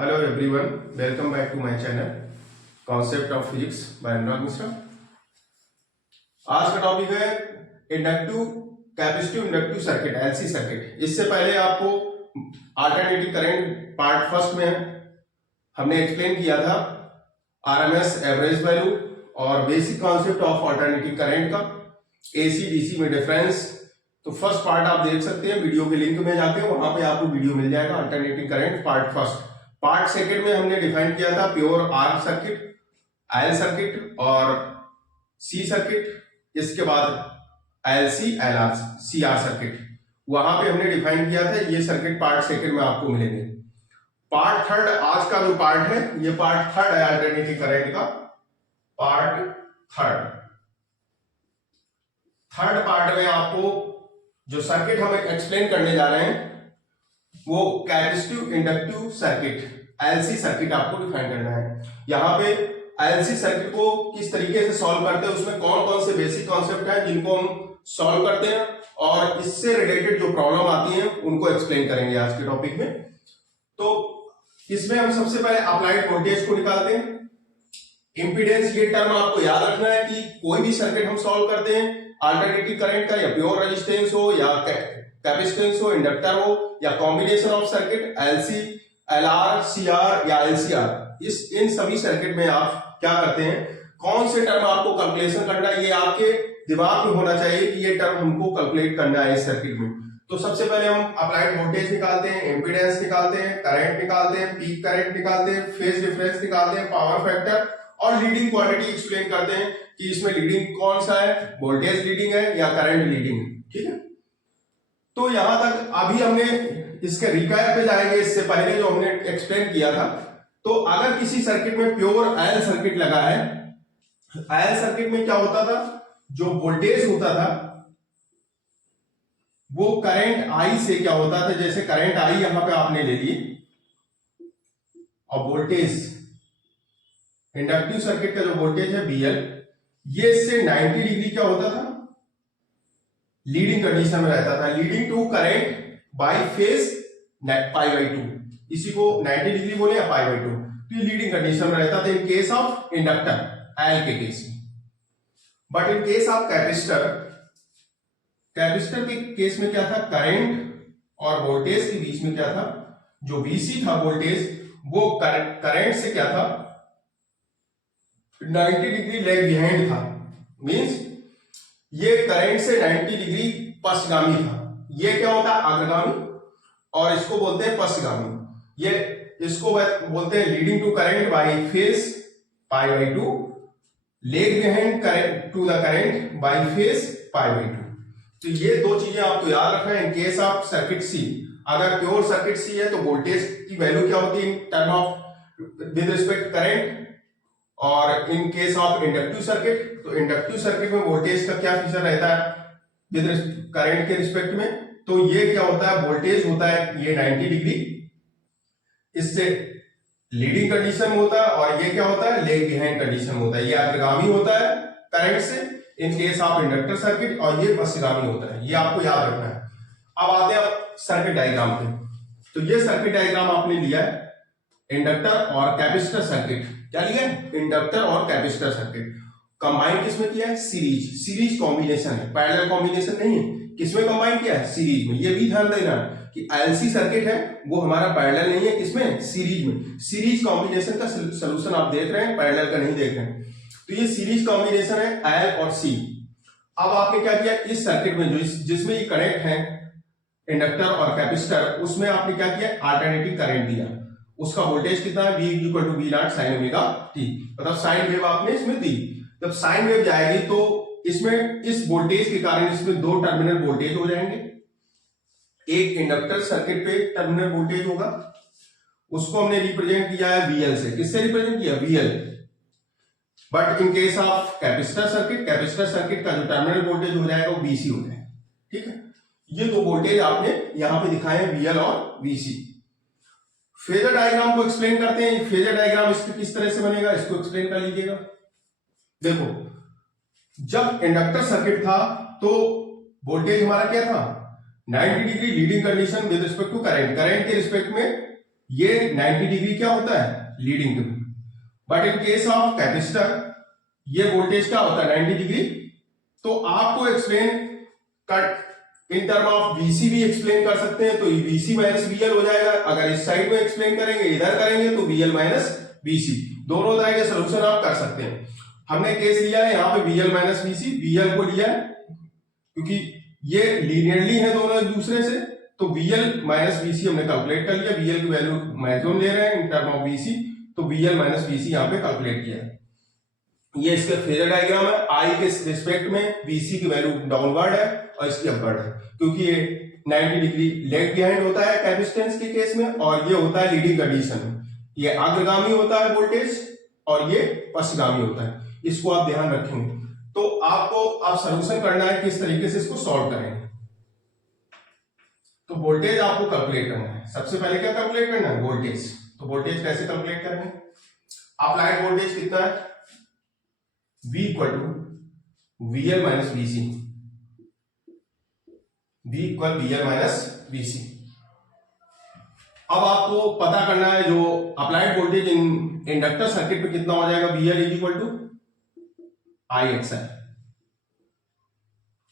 Hello everyone, welcome back to my channel concept of physics by Anurag Mishra. आज का topic है inductive capacitive inductive circuit, LC circuit. इससे पहले आपको अल्टरनेटिव करंट पार्ट फर्स्ट में हमने एक्सप्लेन किया था आरएमएस एवरेज वैल्यू और basic concept of alternative current का, एसी डीसी में डिफरेंस। तो फर्स्ट पार्ट आप देख सकते हैं वीडियो के लिंक में जाके, वहां पे आपको वीडियो मिल जाएगा alternative current part first. Part second में हमने डिफाइन किया था pure R circuit, L circuit और सी सर्किट। इसके बाद एलसी, एलआर, सीआर सर्किट, वहां पे हमने डिफाइन किया था। ये सर्किट पार्ट सेकंड में आपको मिलेंगे। पार्ट थर्ड, आज का जो पार्ट है, ये पार्ट थर्ड है अल्टरनेटिव करंट का, पार्ट थर्ड पार्ट में आपको जो सर्किट हम एक्सप्लेन करने जा रहे हैं वो capacitive inductive circuit, LC circuit आपको डिफाइन करना है। यहाँ पे एलसी सर्किट को किस तरीके से सॉल्व करते हैं, उसमें कौन कौन से बेसिक कॉन्सेप्ट हैं जिनको हम सॉल्व करते हैं, और इससे रिलेटेड जो प्रॉब्लम आती है उनको एक्सप्लेन करेंगे आज के टॉपिक में। तो इसमें हम सबसे पहले अप्लाइड वोल्टेज को निकालते हैं। इंपीडेंस, ये टर्म आपको याद रखना है कि कोई भी सर्किट हम सॉल्व करते हैं अल्टरनेटिव करंट का, या प्योर रेजिस्टेंस हो या कैपेसिटेंस हो, इंडक्टर हो, या combination of circuit LC, LR, CR या एलसीआर, इन सभी सर्किट में आप क्या करते हैं, कौन से टर्म आपको कैलकुलेशन करना है, ये आपके दिमाग में होना चाहिए कि ये टर्म हमको कैलकुलेट करना है इस सर्किट में। तो सबसे पहले हम अप्लाइड वोल्टेज निकालते हैं, इंपीडेंस निकालते हैं, करंट निकालते हैं, पीक करंट निकालते हैं, फेज डिफरेंस निकालते हैं, पावर फैक्टर और लीडिंग क्वांटिटी एक्सप्लेन करते हैं कि इसमें लीडिंग कौन सा है, वोल्टेज लीडिंग है या करंट लीडिंग है। ठीक है, तो यहां तक अभी हमने इसके रिकैप पे जाएंगे। इससे पहले जो हमने एक्सप्लेन किया था, तो अगर किसी सर्किट में प्योर एल सर्किट लगा है, एल सर्किट में क्या होता था, जो वोल्टेज होता था वो करंट आई से क्या होता था, जैसे करंट आई यहां पे आपने ले ली और वोल्टेज, इंडक्टिव सर्किट का जो वोल्टेज है बीएल, ये इससे 90 डिग्री क्या होता था, लीडिंग कंडीशन में रहता था, leading to current by phase pi by 2, इसी को 90 डिग्री बोले या पाई बाई 2। तो ये लीडिंग कंडीशन में रहता था इन केस ऑफ इंडक्टर एल के केस में। But in case of capacitor, capacitor के केस में क्या था, करंट और वोल्टेज के बीच में क्या था, जो वीसी था वोल्टेज, वो करंट से क्या था, 90 डिग्री लैग बिहाइंड था। मींस ये करंट से 90 डिग्री पश्चगामी था। ये क्या होता है, अग्रगामी, और इसको बोलते हैं पश्चगामी। ये इसको बोलते हैं leading to current by phase pi by 2, lag behind current to the current by phase pi by 2। तो ये दो चीजें आपको याद रखना है in case of circuit C. अगर प्योर सर्किट सी है तो वोल्टेज की वैल्यू क्या होती है in term of with respect current, और in case of inductive circuit, तो इंडक्टिव सर्किट में वोल्टेज का क्या फीचर रहता है विद करंट के रिस्पेक्ट में, तो ये क्या होता है, वोल्टेज होता है ये 90 डिग्री, इससे लीडिंग कंडीशन में होता है, और ये क्या होता है, लेग बिहाइंड कंडीशन में होता है। ये अग्रगामी होता है करंट से इन केस ऑफ इंडक्टर सर्किट, और ये पश्चगामी होता है। ये आपको याद रखना है। अब आते हैं सर्किट डायग्राम पे। तो ये सर्किट डायग्राम आपने लिया है इंडक्टर और कैपेसिटर सर्किट। क्या लिया है, इंडक्टर और कैपेसिटर सर्किट। कंबाइन किसमें किया है, सीरीज कॉम्बिनेशन है, पैरेलल कॉम्बिनेशन नहीं है। किसमें कंबाइन किया है, सीरीज में। ये भी ध्यान देना कि एलसी सर्किट है वो हमारा पैरेलल नहीं है, किसमें, सीरीज में। सीरीज कॉम्बिनेशन का सोल्यूशन आप देख रहे हैं, पैरेलल का नहीं देख रहे हैं। तो ये सीरीज कॉम्बिनेशन है एल और सी। अब आपने क्या किया, इस सर्किट में जो जिसमें ये कनेक्ट है इंडक्टर और कैपेसिटर, उसमें आपने क्या किया, अल्टरनेटिव करंट दिया। उसका वोल्टेज कितना है, V equal to V not sine omega T, मतलब साइन वेव आपने इसमें दी। जब साइन वेव जाएगी तो इसमें इस वोल्टेज के कारण इसमें दो टर्मिनल वोल्टेज हो जाएंगे। एक इंडक्टर सर्किट पे टर्मिनल वोल्टेज होगा, उसको हमने रिप्रेजेंट किया है VL से। किससे रिप्रेजेंट किया, VL। But in case of capacitor circuit, capacitor circuit का जो टर्मिनल वोल्टेज हो जाएगा वो VC हो जाएगा। ठीक है, ये दो वोल्टेज आपने यहां पे दिखाए हैं, VL और VC। फेजर डायग्राम को एक्सप्लेन करते हैं। फेजर डायग्राम इसके किस तरह से बनेगा, इसको एक्सप्लेन कर लीजिएगा। देखो, जब इंडक्टर सर्किट था तो वोल्टेज हमारा क्या था, 90 degree leading condition with respect to current, current के रिस्पेक्ट में ये 90 डिग्री क्या होता है, leading to. But in case of capacitor ये वोल्टेज क्या होता है, 90 डिग्री। तो आपको एक्सप्लेन कर इन टर्म ऑफ वीसी भी एक्सप्लेन कर सकते हैं, तो वीसी माइनस वीएल हो जाएगा। अगर इस साइड में एक्सप्लेन करेंगे, इधर करेंगे, तो वीएल माइनस वीसी, दोनों तरह के सोल्यूशन आप कर सकते हैं। हमने केस लिया है यहाँ पे वीएल माइनस वीसी, वीएल को लिया है क्योंकि ये लीनियरली है दोनों एक दूसरे से, तो वीएल माइनस वीसी हमने कैलकुलेट कर लिया। वीएल की वैल्यू मैक्सिमम ले रहे हैं इन टर्म ऑफ वीसी, तो वीएल माइनस वीसी यहाँ पे कैलकुलेट किया है। ये इसका फेजर डायग्राम है। आई के रिस्पेक्ट में वीसी की वैल्यू डाउनवर्ड है और इसकी अपवर्ड है, क्योंकि ये 90 डिग्री लेग बिहाइंड होता है कैपेसिटेंस के केस में, और ये होता है लीडिंग कंडीशन में। ये अग्रगामी होता है वोल्टेज और ये पश्चगामी होता है, इसको आप ध्यान रखेंगे। तो आपको आप सोल्यूशन करना है किस तरीके से इसको सॉल्व करेंगे। तो वोल्टेज आपको कैलकुलेट करना है। सबसे पहले क्या कैलकुलेट करना है, वोल्टेज। तो वोल्टेज कैसे कैलकुलेट करेंगे, अप्लाइड वोल्टेज कितना है, V equal to VL minus VC, V equal VL minus VC। अब आपको पता करना है जो applied voltage in inductor circuit पे कितना हो जाएगा, VL is equal to IXL।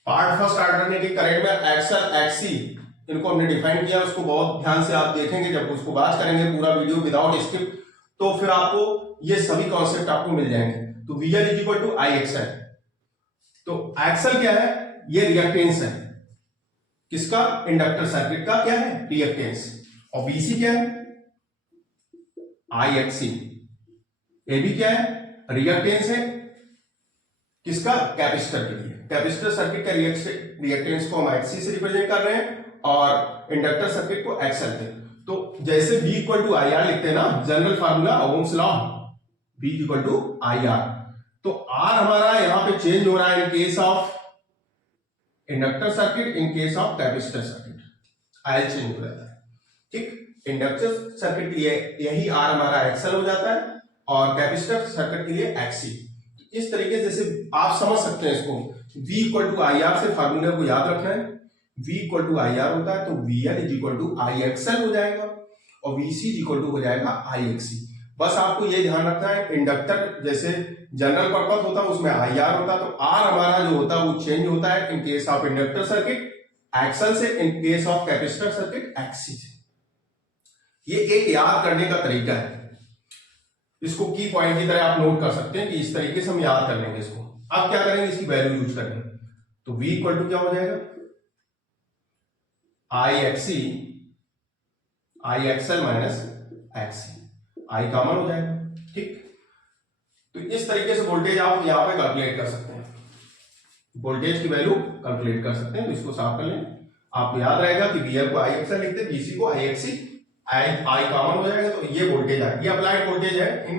Part first start करने के करंट में एक्सएल एक्सी इनको हमने डिफाइन किया, उसको बहुत ध्यान से आप देखेंगे जब उसको बात करेंगे पूरा वीडियो विदाउट स्किप, तो फिर आपको ये सभी कॉन्सेप्ट आपको मिल जाएंगे। तो VL is equal to IXL। तो एक्सएल क्या है, ये रिएक्टेंस है किसका, इंडक्टर सर्किट का क्या है, रिएक्टेंस। और VC क्या है, IXC। ये भी क्या है, रिएक्टेंस है किसका, कैपेसिटर के लिए। कैपेसिटर सर्किट का रिएक्टेंस को हम XC से रिप्रेजेंट कर रहे हैं और इंडक्टर सर्किट को XL से। तो जैसे V इक्वल टू IR लिखते हैं ना, general formula Ohm's law, V equal to IR। तो R हमारा यहां पे चेंज हो रहा है in case of inductor circuit, in case of capacitor circuit I change हो जाता है। ठीक, इंडक्टर सर्किट के लिए यही R हमारा XL हो जाता है और कैपेसिटर सर्किट के लिए XC। इस तरीके से जैसे आप समझ सकते हैं इसको, V इक्वल टू IR से फार्मूले को याद रखना है। V इक्वल टू IR होता है तो VL is equal to IXL हो जाएगा और VC इज इक्वल टू हो जाएगा IXC। बस आपको ये ध्यान रखना है, इंडक्टर जैसे जनरल पर्पस होता है उसमें IR होता है, तो R हमारा जो होता है वो चेंज होता है in case of inductor circuit XL से, इन case of capacitor circuit XC से। ये एक याद करने का तरीका है, इसको की पॉइंट की तरह आप नोट कर सकते हैं कि इस तरीके से हम याद कर लेंगे इसको। अब क्या करेंगे, इसकी वैल्यू यूज करेंगे। तो V इक्वल टू क्या हो जाएगा, IXC IXL minus XC, I common हो जाएगा। ठीक, तो इस तरीके से वोल्टेज आप यहां पे कैलकुलेट कर सकते हैं, वोल्टेज की वैल्यू कैलकुलेट कर सकते हैं। तो इसको साफ कर लें, आपको याद रहेगा कि VL को IXL लिखते हैं, VC को IXC, I कॉमन हो जाएगा। तो ये वोल्टेज है, ये अप्लाइड वोल्टेज है in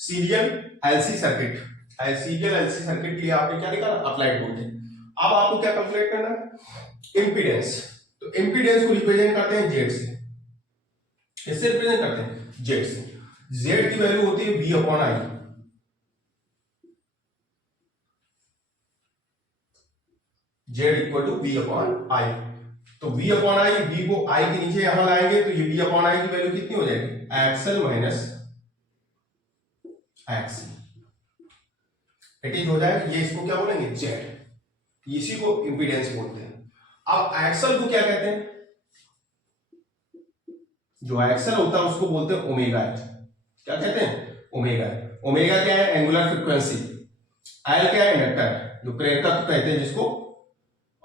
serial LC circuit. Serial LC circuit के लिए आपने क्या लिखा, अप्लाइड वोल्टेज। अब आपको क्या कैलकुलेट करना है, इंपीडेंस। तो इंपीडेंस को रिप्रेजेंट करते हैं Z से, इससे रिप्रेजेंट करते हैं Z से। Z की वैल्यू होती है V upon I। Z equal to V upon I। तो V अपॉन I, V को I के नीचे यहां लाएंगे तो ये V अपॉन I की वैल्यू कितनी हो जाएगी, XL minus XC। It is हो जाएगा, ये इसको क्या बोलेंगे, Z, इसी को इंपीडेंस बोलते हैं। अब एक्सल को क्या कहते हैं, जो एक्सल होता है उसको बोलते हैं ओमेगा एच। क्या कहते हैं, ओमेगा। ओमेगा क्या है, एंगुलर फ्रीक्वेंसी। एल क्या है, इंडक्टर, जो प्रेरकत्व कहते हैं जिसको,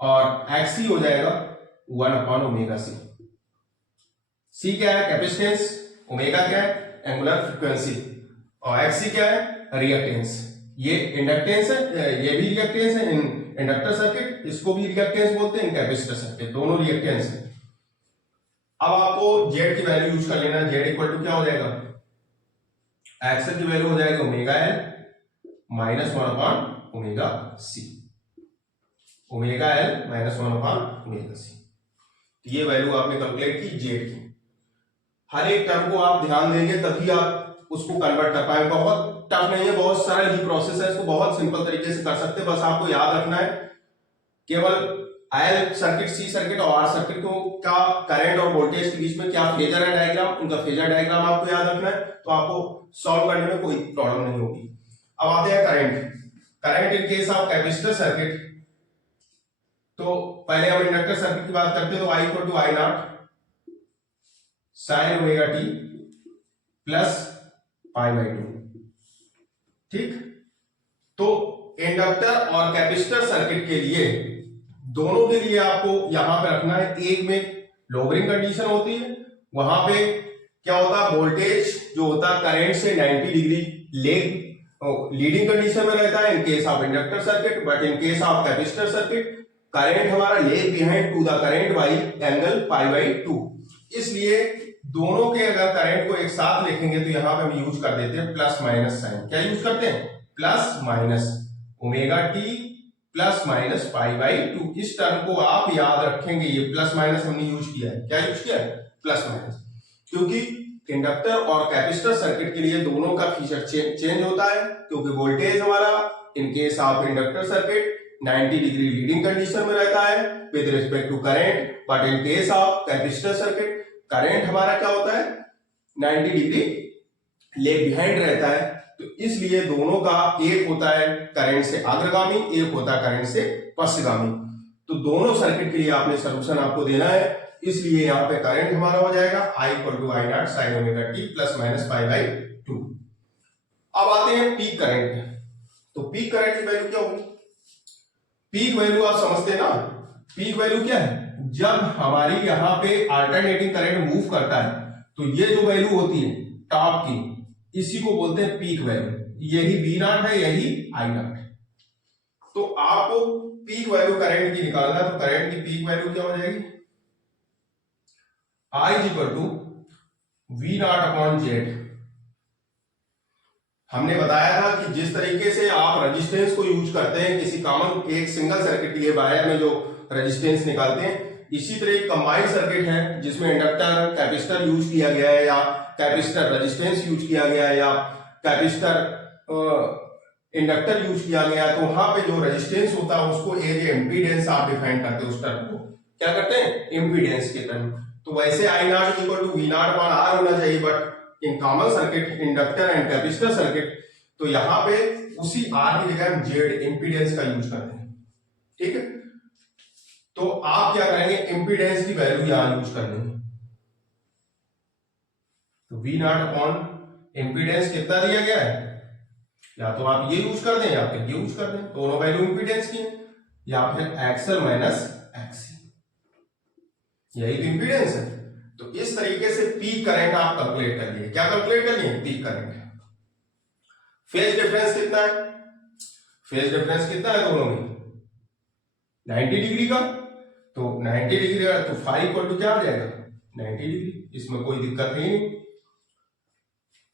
और एक्सी हो जाएगा 1 अपॉन ओमेगा सी। सी क्या है, कैपेसिटेंस। ओमेगा क्या है, एंगुलर फ्रीक्वेंसी, और एक्सी क्या है, रिएक्टेंस। ये इंडक्टेंस है, ये भी रिएक्टेंस है इन इंडक्टर सर्किट, इसको भी रिएक्टेंस बोलते हैं, कैपेसिटर सर्किट, दोनों रिएक्टेंस है। अब आपको Z की वैल्यू यूज कर लेना, Z इक्वल टू क्या हो जाएगा, एक्सल की वैल्यू हो जाएगा omega L minus 1 upon omega C. Omega L minus 1 upon omega C. तो ये वैल्यू आपने कैलकुलेट की Z की। हर एक टर्म को आप ध्यान देंगे तभी आप उसको कन्वर्ट कर पाएंगे। बहुत टफ नहीं है, बहुत सरल ही प्रोसेस है, इसको बहुत सिंपल तरीके से कर सकते हैं। बस आपको याद रखना है, केवल एल सर्किट, सी सर्किट और आर सर्किट को का करंट और वोल्टेज के बीच में क्या फेजर है डायग्राम, उनका फेजर डायग्राम आपको याद रखना है, तो आपको सॉल्व करने में कोई प्रॉब्लम नहीं होगी। अब आते हैं current. Current in case of capacitor circuit, तो पहले हम इंडक्टर सर्किट की बात करते हैं, तो I equal to I not sine omega T plus pi by 2। ठीक, तो इंडक्टर और कैपेसिटर सर्किट के लिए दोनों के लिए आपको यहां पे रखना है, एक में लोअरिंग कंडीशन होती है, वहां पे क्या होता है, वोल्टेज जो होता है करंट से 90 डिग्री लीडिंग कंडीशन में रहता है in case of inductor circuit, but in case of capacitor circuit current हमारा lag behind to the current by angle pi by 2। इसलिए दोनों के अगर करंट को एक साथ लिखेंगे तो यहां पे हम यूज कर देते हैं प्लस माइनस साइन। क्या यूज करते हैं, plus minus omega T plus minus pi by 2। इस टर्म को आप याद रखेंगे, ये प्लस माइनस हमने यूज किया है। क्या यूज किया है, प्लस माइनस, क्योंकि इंडक्टर और कैपेसिटर सर्किट के लिए दोनों का फीचर चेंज होता है, क्योंकि वोल्टेज हमारा in case of inductor circuit 90 degree leading condition में रहता है with respect to current, but in case of capacitor circuit current हमारा क्या होता है 90 डिग्री लेग बिहाइंड रहता है। तो इसलिए दोनों का एक होता है करंट से अग्रगामी, एक होता है करंट से पश्चगामी। तो दोनों सर्किट के लिए आपने सॉल्यूशन आपको देना है, इसलिए यहां पे करंट हमारा हो जाएगा I equal to I not sine omega T plus minus pi by 2। अब आते हैं पीक करंट। तो पीक करंट की वैल्यू क्या होगी, पीक वैल्यू आप समझते हैं ना, पीक वैल्यू क्या है, जब हमारी यहां पे अल्टरनेटिंग करंट मूव करता है तो ये जो वैल्यू होती है टॉप की, इसी को बोलते हैं पीक वैल्यू। यही बी नॉट है, यही आई नॉट। तो आपको पीक वैल्यू करंट की निकालना, तो करंट की पीक वैल्यू क्या हो जाएगी, I is equal to V not upon Z. हमने बताया था कि जिस तरीके से आप रेजिस्टेंस को यूज करते हैं किसी कॉमन एक सिंगल सर्किट के लिए वायर में जो रेजिस्टेंस निकालते हैं, इसी तरह एक कंबाइंड सर्किट है जिसमें इंडक्टर कैपेसिटर यूज किया गया है, या कैपेसिटर रेजिस्टेंस यूज किया गया है, या कैपेसिटर इंडक्टर यूज किया गया है। तो वहां पे जो रेजिस्टेंस होता है उसको एज इम्पीडेंस आप डिफाइन करते हैं, उस टर्म को क्या करते हैं, इम्पीडेंस के टर्म। तो वैसे I not equal to V not upon R होना चाहिए, but in common circuit inductor and capacitor circuit तो यहां पे उसी आर की जगह हम जेड इम्पीडेंस का यूज करते हैं। ठीक है, तो आप क्या करेंगे, इम्पीडेंस की वैल्यू यहां यूज कर लेंगे। तो वी नॉट अपॉन इम्पीडेंस कितना दिया गया है, या तो आप ये यूज कर दें या फिर ये यूज कर दें, दोनों वैल्यू इम्पीडेंस की है, या फिर एक्सएल माइनस एक्सी, यही तो इम्पीडेंस है। तो इस तरीके से पीक करंट आप कैलकुलेट कर लिए। क्या कैलकुलेट कर लिए, पीक करंट। फेज डिफरेंस कितना है, फेज डिफरेंस कितना है दोनों में, 90 डिग्री का। तो 90 डिग्री का तो फाइव इक्वल टू क्या आ जाएगा, 90 डिग्री, इसमें कोई दिक्कत नहीं।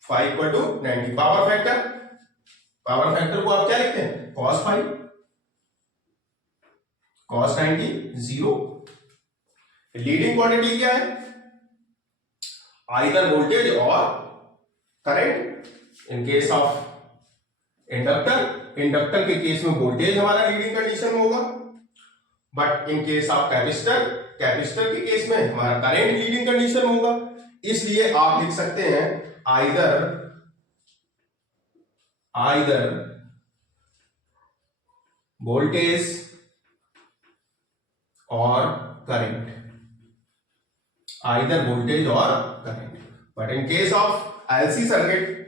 Phi equal to 90। Power factor, power factor को आप क्या लिखते हैं, cos phi, cos 90 0। Leading quantity क्या है, आइदर वोल्टेज और current. In case of inductor, inductor के केस में वोल्टेज हमारा लीडिंग कंडीशन में होगा, but in case of capacitor, capacitor के केस में हमारा करंट लीडिंग कंडीशन में होगा। इसलिए आप लिख सकते हैं आइदर वोल्टेज और करंट, आइदर वोल्टेज और current. But in case of LC circuit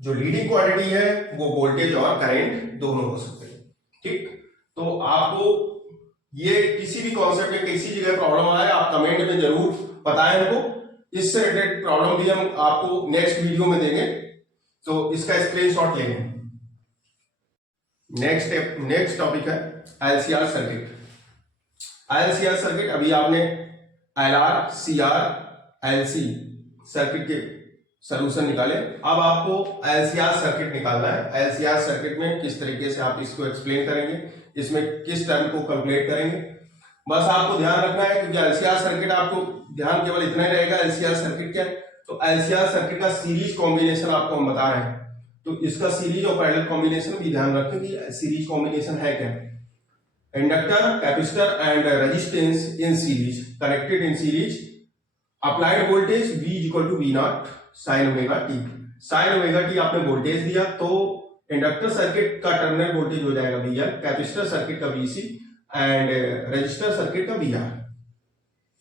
जो लीडिंग क्वांटिटी है वो वोल्टेज और करंट दोनों हो सकते हैं। ठीक, तो आपको ये किसी भी कॉन्सेप्ट में किसी जगह प्रॉब्लम आए आप कमेंट में जरूर बताएं हमको। इससे रिलेटेड प्रॉब्लम भी हम आपको नेक्स्ट वीडियो में देंगे, तो इसका स्क्रीनशॉट लेंगे। नेक्स्ट टॉपिक है एलसीआर सर्किट। एलसीआर सर्किट, अभी आपने एलआर, सीआर, एलसी सर्किट के सॉल्यूशन निकाले। अब आपको एलसीआर सर्किट निकालना है। एलसीआर सर्किट में किस तरीके से आप इसको एक्सप्लेन करेंगे, इसमें किस टर्म को कैलकुलेट करेंगे, बस आपको ध्यान रखना है। क्योंकि एलसीआर सर्किट आपको ध्यान केवल इतना ही रहेगा, एलसीआर सर्किट क्या है। तो एलसीआर सर्किट का सीरीज कॉम्बिनेशन आपको हम बता रहे हैं, तो इसका सीरीज और पैरेलल कॉम्बिनेशन भी ध्यान रखें कि सीरीज कॉम्बिनेशन है क्या। Inductor, capacitor and resistance in series connected in series, applied voltage V equal to V not sine omega T. Sine omega T आपने वोल्टेज दिया तो इंडक्टर सर्किट का टर्मिनल वोल्टेज हो जाएगा VL, कैपेसिटर सर्किट का VC and resistor circuit का VR।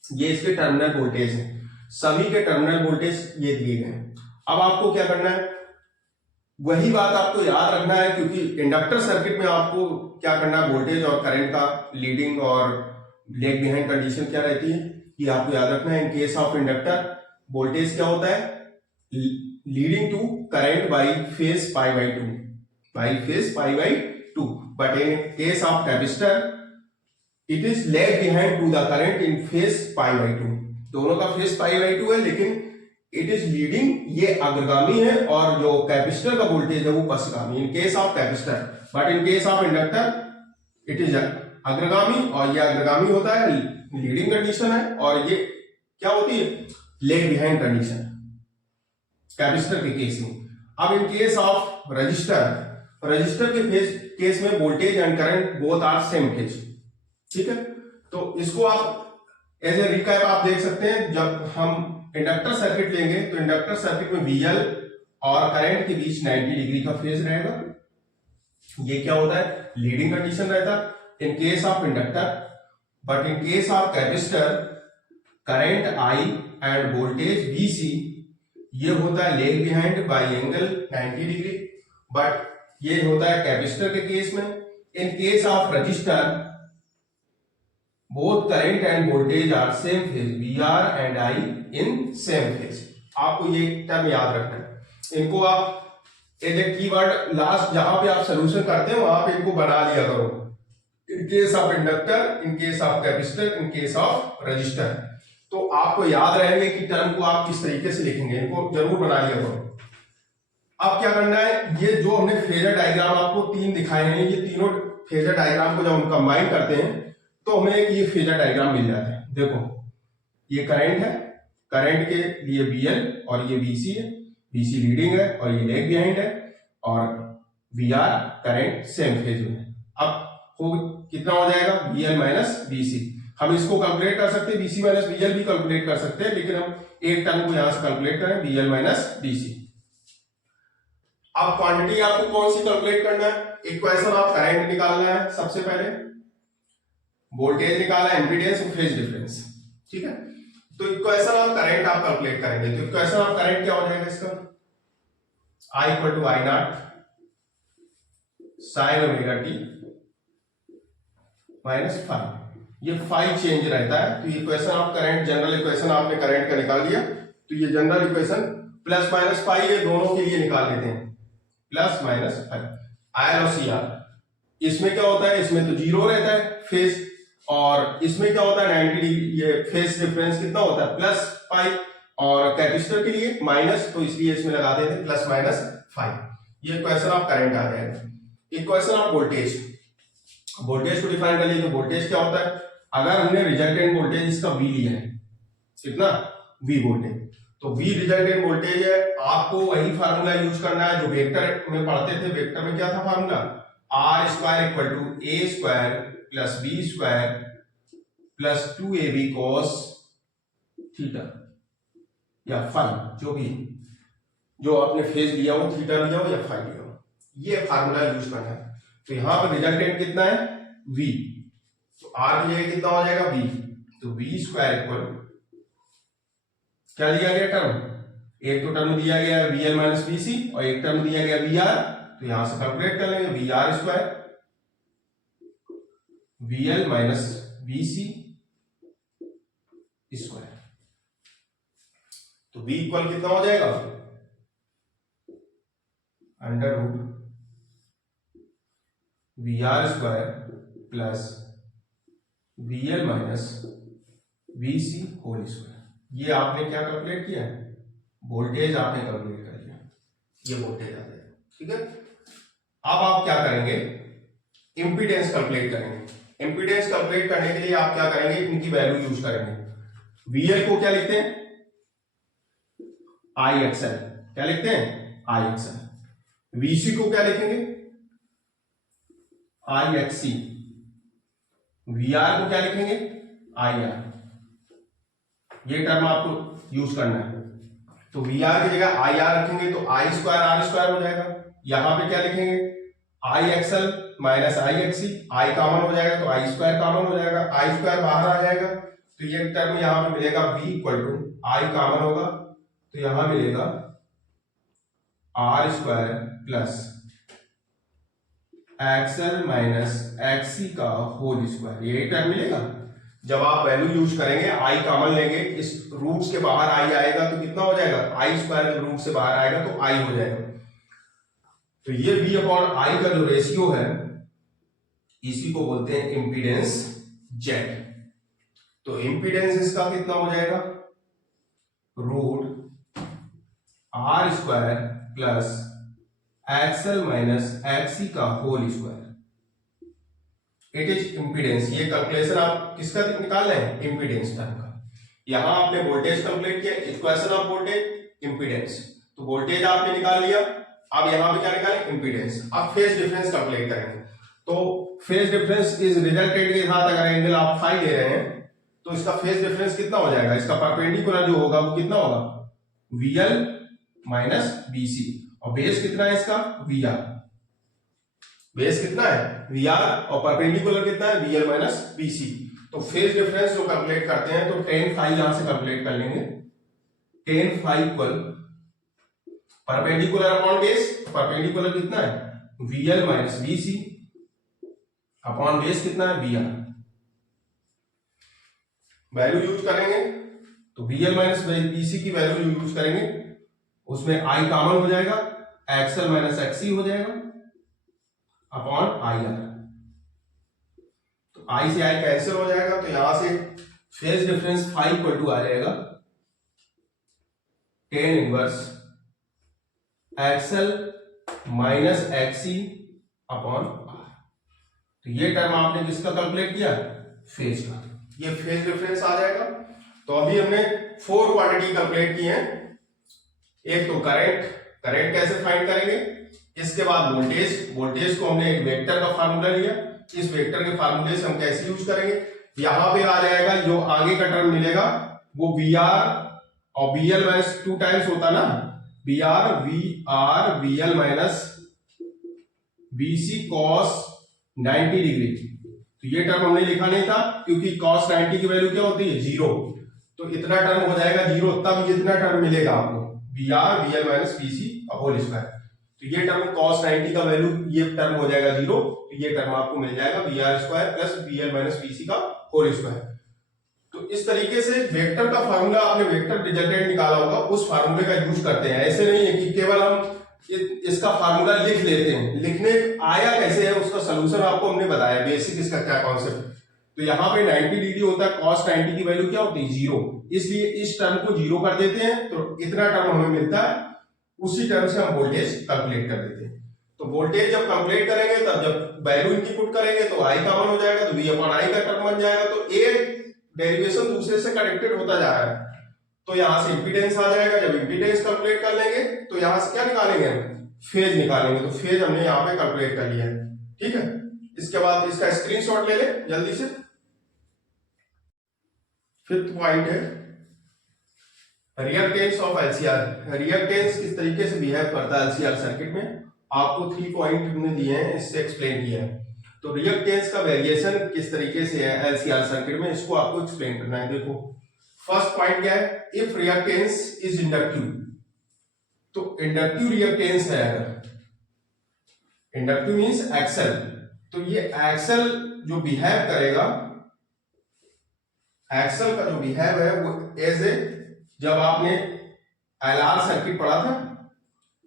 ये इसके टर्मिनल वोल्टेज है, सभी के टर्मिनल वोल्टेज ये दिए गए हैं। अब आपको क्या करना है, वही बात आपको याद रखना है, क्योंकि इंडक्टर सर्किट में आपको क्या करना है, वोल्टेज और करंट का लीडिंग और लेग बिहाइंड कंडीशन क्या रहती है ये आपको याद रखना है। In case of inductor voltage क्या होता है, leading to current by phase pi by two, by phase pi by two. But in case of capacitor it is lag behind to the current in phase pi by two. दोनों का phase pi by to है, लेकिन it is leading, ये अग्रगामी है, और जो capacitor का वोल्टेज है वो पश्चगामी in case of capacitor. But in case of inductor it is अग्रगामी, और ये अग्रगामी होता है, लीडिंग कंडीशन है, और ये क्या होती है, लेग बिहाइंड कंडीशन कैपेसिटर के केस में। अब in case of resistor, resistor के केस में voltage and current both are same phase, ठीक है। तो इसको आप एज ए रिकैप आप देख सकते हैं, जब हम इंडक्टर सर्किट लेंगे तो इंडक्टर सर्किट में VL और करंट के बीच 90 डिग्री का फेज रहेगा, ये क्या होता है, लीडिंग कंडीशन रहता है in case of inductor. But in case of capacitor current I and voltage VC ये होता है lag behind by angle 90 degree, but ये होता है कैपेसिटर के केस में। In case of resistor both current and voltage are same phase, VR and I in same phase. आपको ये टर्म याद रखना है, इनको आप एज ए कीवर्ड लास्ट जहां पे आप सोल्यूशन करते हैं वहां पे इनको बना लिया करो। इन case of inductor, in case of capacitor, in case of register, तो आपको याद रहेंगे कि टर्म को आप किस तरीके से लिखेंगे, इनको जरूर बना लिया करो। अब क्या करना है, ये जो हमने फेजर डायग्राम आपको 3 दिखाए हैं, ये तीनों फेजर डायग्राम को जब हम कंबाइन करते हैं तो हमें एक ये फेजर डायग्राम मिल जाता है। देखो ये करंट है, करंट के लिए VL और ये VC है, VC लीडिंग है और ये लेग बिहाइंड है, और VR करंट सेम फेज में है। अब हो कितना हो जाएगा, VL माइनस VC। हम इसको कैलकुलेट कर सकते हैं, VC माइनस VL भी कैलकुलेट कर सकते हैं, लेकिन हम एक टर्म को यहां से कैलकुलेट करें, VL माइनस VC। अब क्वांटिटी आपको कौन सी कैलकुलेट करना है, इक्वेशन ऑफ करंट निकालना है, सबसे पहले वोल्टेज निकाला, एम्पीडेंस और फेज डिफरेंस, ठीक है। तो इक्वेशन ऑफ करंट आप कैलकुलेट करेंगे, तो इक्वेशन ऑफ करंट क्या हो जाएगा इसका, I equal to I not sine omega T minus phi, ये फाइव चेंज रहता है। तो equation of current, general equation आपने करंट का निकाल दिया, तो ये general equation plus minus phi, ये दोनों के लिए निकाल लेते हैं, प्लस माइनस फाइव। IL और CR, इसमें क्या होता है, इसमें तो जीरो रहता है फेज, और इसमें क्या होता है 90 डिग्री, ये फेज डिफरेंस कितना होता है प्लस 5, और कैपेसिटर के लिए माइनस, तो इसलिए इसमें लगा देते हैं प्लस माइनस 5। ये इक्वेशन ऑफ करंट आ जाएगा। इक्वेशन ऑफ वोल्टेज, वोल्टेज को डिफाइन कर लिए, तो वोल्टेज क्या होता है, अगर हमने रिजल्टेंट वोल्टेज इसका V लिया है, कितना V वोल्टेज, तो V रिजल्टेंट वोल्टेज है, आपको वही फार्मूला यूज करना है जो वेक्टर में पढ़ते थे। वेक्टर में क्या था formula, R square equal to A square plus B square plus 2AB cos theta या फाई, जो भी, जो आपने फेज लिया हो, थीटा लिया हो या फाई लिया हो, ये फार्मूला यूज करना है। तो यहां पर रिजल्टेंट कितना है V, तो R की जगह कितना हो जाएगा V, तो V स्क्वायर इक्वल क्या दिया गया टर्म, एक तो टर्म दिया गया है VL माइनस VC और एक टर्म दिया गया VR, तो यहां से कैलकुलेट कर लेंगे VR square VL minus VC square, तो V इक्वल कितना हो जाएगा, under root VR square plus VL minus VC whole square. ये आपने क्या कैलकुलेट किया है, वोल्टेज आपने कैलकुलेट कर लिया, ये वोल्टेज आ जाएगा, ठीक है। अब आप क्या करेंगे, इंपीडेंस कैलकुलेट करेंगे। इंपीडेंस कैलकुलेट करने के लिए आप क्या करेंगे, इनकी वैल्यू यूज करेंगे। VL को क्या लिखते हैं, IXL, क्या लिखते हैं IXL। VC को क्या लिखेंगे, IXC, वी आर को क्या लिखेंगे, आई आर, ये टर्म आपको यूज करना है। तो वी आर की जगह आई आर रखेंगे तो आई स्क्वायर आर स्क्वायर हो जाएगा। यहां पे क्या लिखेंगे, I XL minus I XC, I common हो जाएगा तो आई स्क्वायर कॉमन हो जाएगा, आई स्क्वायर बाहर आ जाएगा तो ये टर्म यहां पे मिलेगा v equal to I common होगा तो यहां मिलेगा R square plus XL minus XC का होल स्क्वायर, यही टर्म मिलेगा। जब आप वैल्यू यूज करेंगे, आई कॉमन लेंगे, इस रूट्स के बाहर आई आएगा तो कितना हो जाएगा, आई स्क्वायर जब रूट से बाहर आएगा तो आई हो जाएगा। तो ये v अपॉन आई का जो रेशियो है इसी को बोलते हैं इंपीडेंस जेड। तो इंपीडेंस इसका कितना हो जाएगा, root R square plus XL minus XC का whole square, it is impedance. ये कैलकुलेशन आप किसका निकाल रहे हैं, इंपीडेंस टर्म का। यहां आपने वोल्टेज कंप्लीट किया, इक्वेशन ऑफ वोल्टेज इंपीडेंस, तो वोल्टेज आपने निकाल लिया। अब यहां पे क्या निकालें, इंपीडेंस। अब फेज डिफरेंस कैलकुलेट करेंगे। तो फेज डिफरेंस इज रिजल्टेंट के साथ अगर एंगल आप फाई ले रहे हैं तो इसका फेज डिफरेंस कितना हो जाएगा, इसका परपेंडिकुलर जो होगा वो कितना होगा, VL माइनस BC, और बेस कितना है इसका, VR। बेस कितना है, VR, और परपेंडिकुलर कितना है, VL माइनस BC। तो फेज डिफरेंस जो कैलकुलेट करते हैं तो tan फाई यहां से कैलकुलेट कर लेंगे, tan phi equal perpendicular upon base, perpendicular कितना है, VL minus BC upon base कितना है, VR। वैल्यू यूज करेंगे तो VL माइनस BC की वैल्यू यूज करेंगे, उसमें I कॉमन हो जाएगा, एक्सएल माइनस एक्सी हो जाएगा अपॉन IR। तो I से I कैंसिल हो जाएगा तो यहां से phase difference phi equal to आ जाएगा tan inverse XL minus XC upon R। तो ये टर्म आपने किसका कैलकुलेट किया, फेज का, ये फेज डिफरेंस आ जाएगा। तो अभी हमने 4 क्वांटिटी कैलकुलेट की हैं। एक तो करंट, करंट कैसे फाइंड करेंगे, इसके बाद वोल्टेज, वोल्टेज को हमने एक वेक्टर का फार्मूला लिया, इस वेक्टर के फार्मूले से हम कैसे यूज करेंगे। यहां पे आ जाएगा जो आगे का टर्म मिलेगा वो VR और VL माइनस 2 टाइम्स होता ना, VR VL minus BC cos 90 degree. तो ये टर्म हमने लिखा नहीं था क्योंकि cos 90 की वैल्यू क्या होती है, 0। तो इतना टर्म हो जाएगा 0, तब इतना टर्म मिलेगा आपको VR VL minus BC whole square. तो ये टर्म cos 90 का वैल्यू, ये टर्म हो जाएगा 0, तो ये टर्म आपको मिल जाएगा VR square plus VL minus BC का होल स्क्वायर। तो इस तरीके से वेक्टर का फार्मूला, आपने वेक्टर रिजल्टेंट निकाला होगा, उस फार्मूले का यूज करते हैं। ऐसे नहीं है कि केवल हम इसका फार्मूला लिख लेते हैं, लिखने आया कैसे है उसका सोल्यूशन आपको हमने बताया, बेसिक इसका क्या कॉन्सेप्ट। तो यहाँ पे 90 डिग्री होता है, cos 90 की वैल्यू क्या होती है, 0, इसलिए इस टर्म को 0 कर देते हैं तो इतना टर्म हमें मिलता है, उसी टर्म से हम वोल्टेज कैलकुलेट कर देते हैं। तो वोल्टेज जब कैलकुलेट करेंगे तब जब वैल्यू इनकी पुट करेंगे तो I कॉमन हो जाएगा, तो V अपॉन I का टर्म बन जाएगा। तो एक डेरिवेशन दूसरे से कनेक्टेड होता जा रहा है। तो यहां से इंपीडेंस आ जाएगा, जब इंपीडेंस कैलकुलेट कर लेंगे तो यहां से क्या निकालेंगे, हम फेज निकालेंगे। तो फेज हमने यहां पे कैलकुलेट कर लिया है, ठीक है। इसके बाद इसका स्क्रीनशॉट ले ले जल्दी से। 5th पॉइंट है रिएक्टेंस ऑफ LCR। रिएक्टेंस किस तरीके से बिहेव करता है LCR सर्किट में, आपको 3 पॉइंट हमने दिए हैं, इससे एक्सप्लेन किया है। तो रिएक्टेंस का वेरिएशन किस तरीके से है LCR सर्किट में, इसको आपको एक्सप्लेन करना है। देखो फर्स्ट पॉइंट क्या है, इफ रिएक्टेंस इज इंडक्टिव, तो इंडक्टिव रिएक्टेंस है अगर, इंडक्टिव मींस एक्सल, तो ये एक्सल जो बिहेव करेगा, एक्सल का जो बिहेव है वो एज ए, जब आपने LR सर्किट पढ़ा था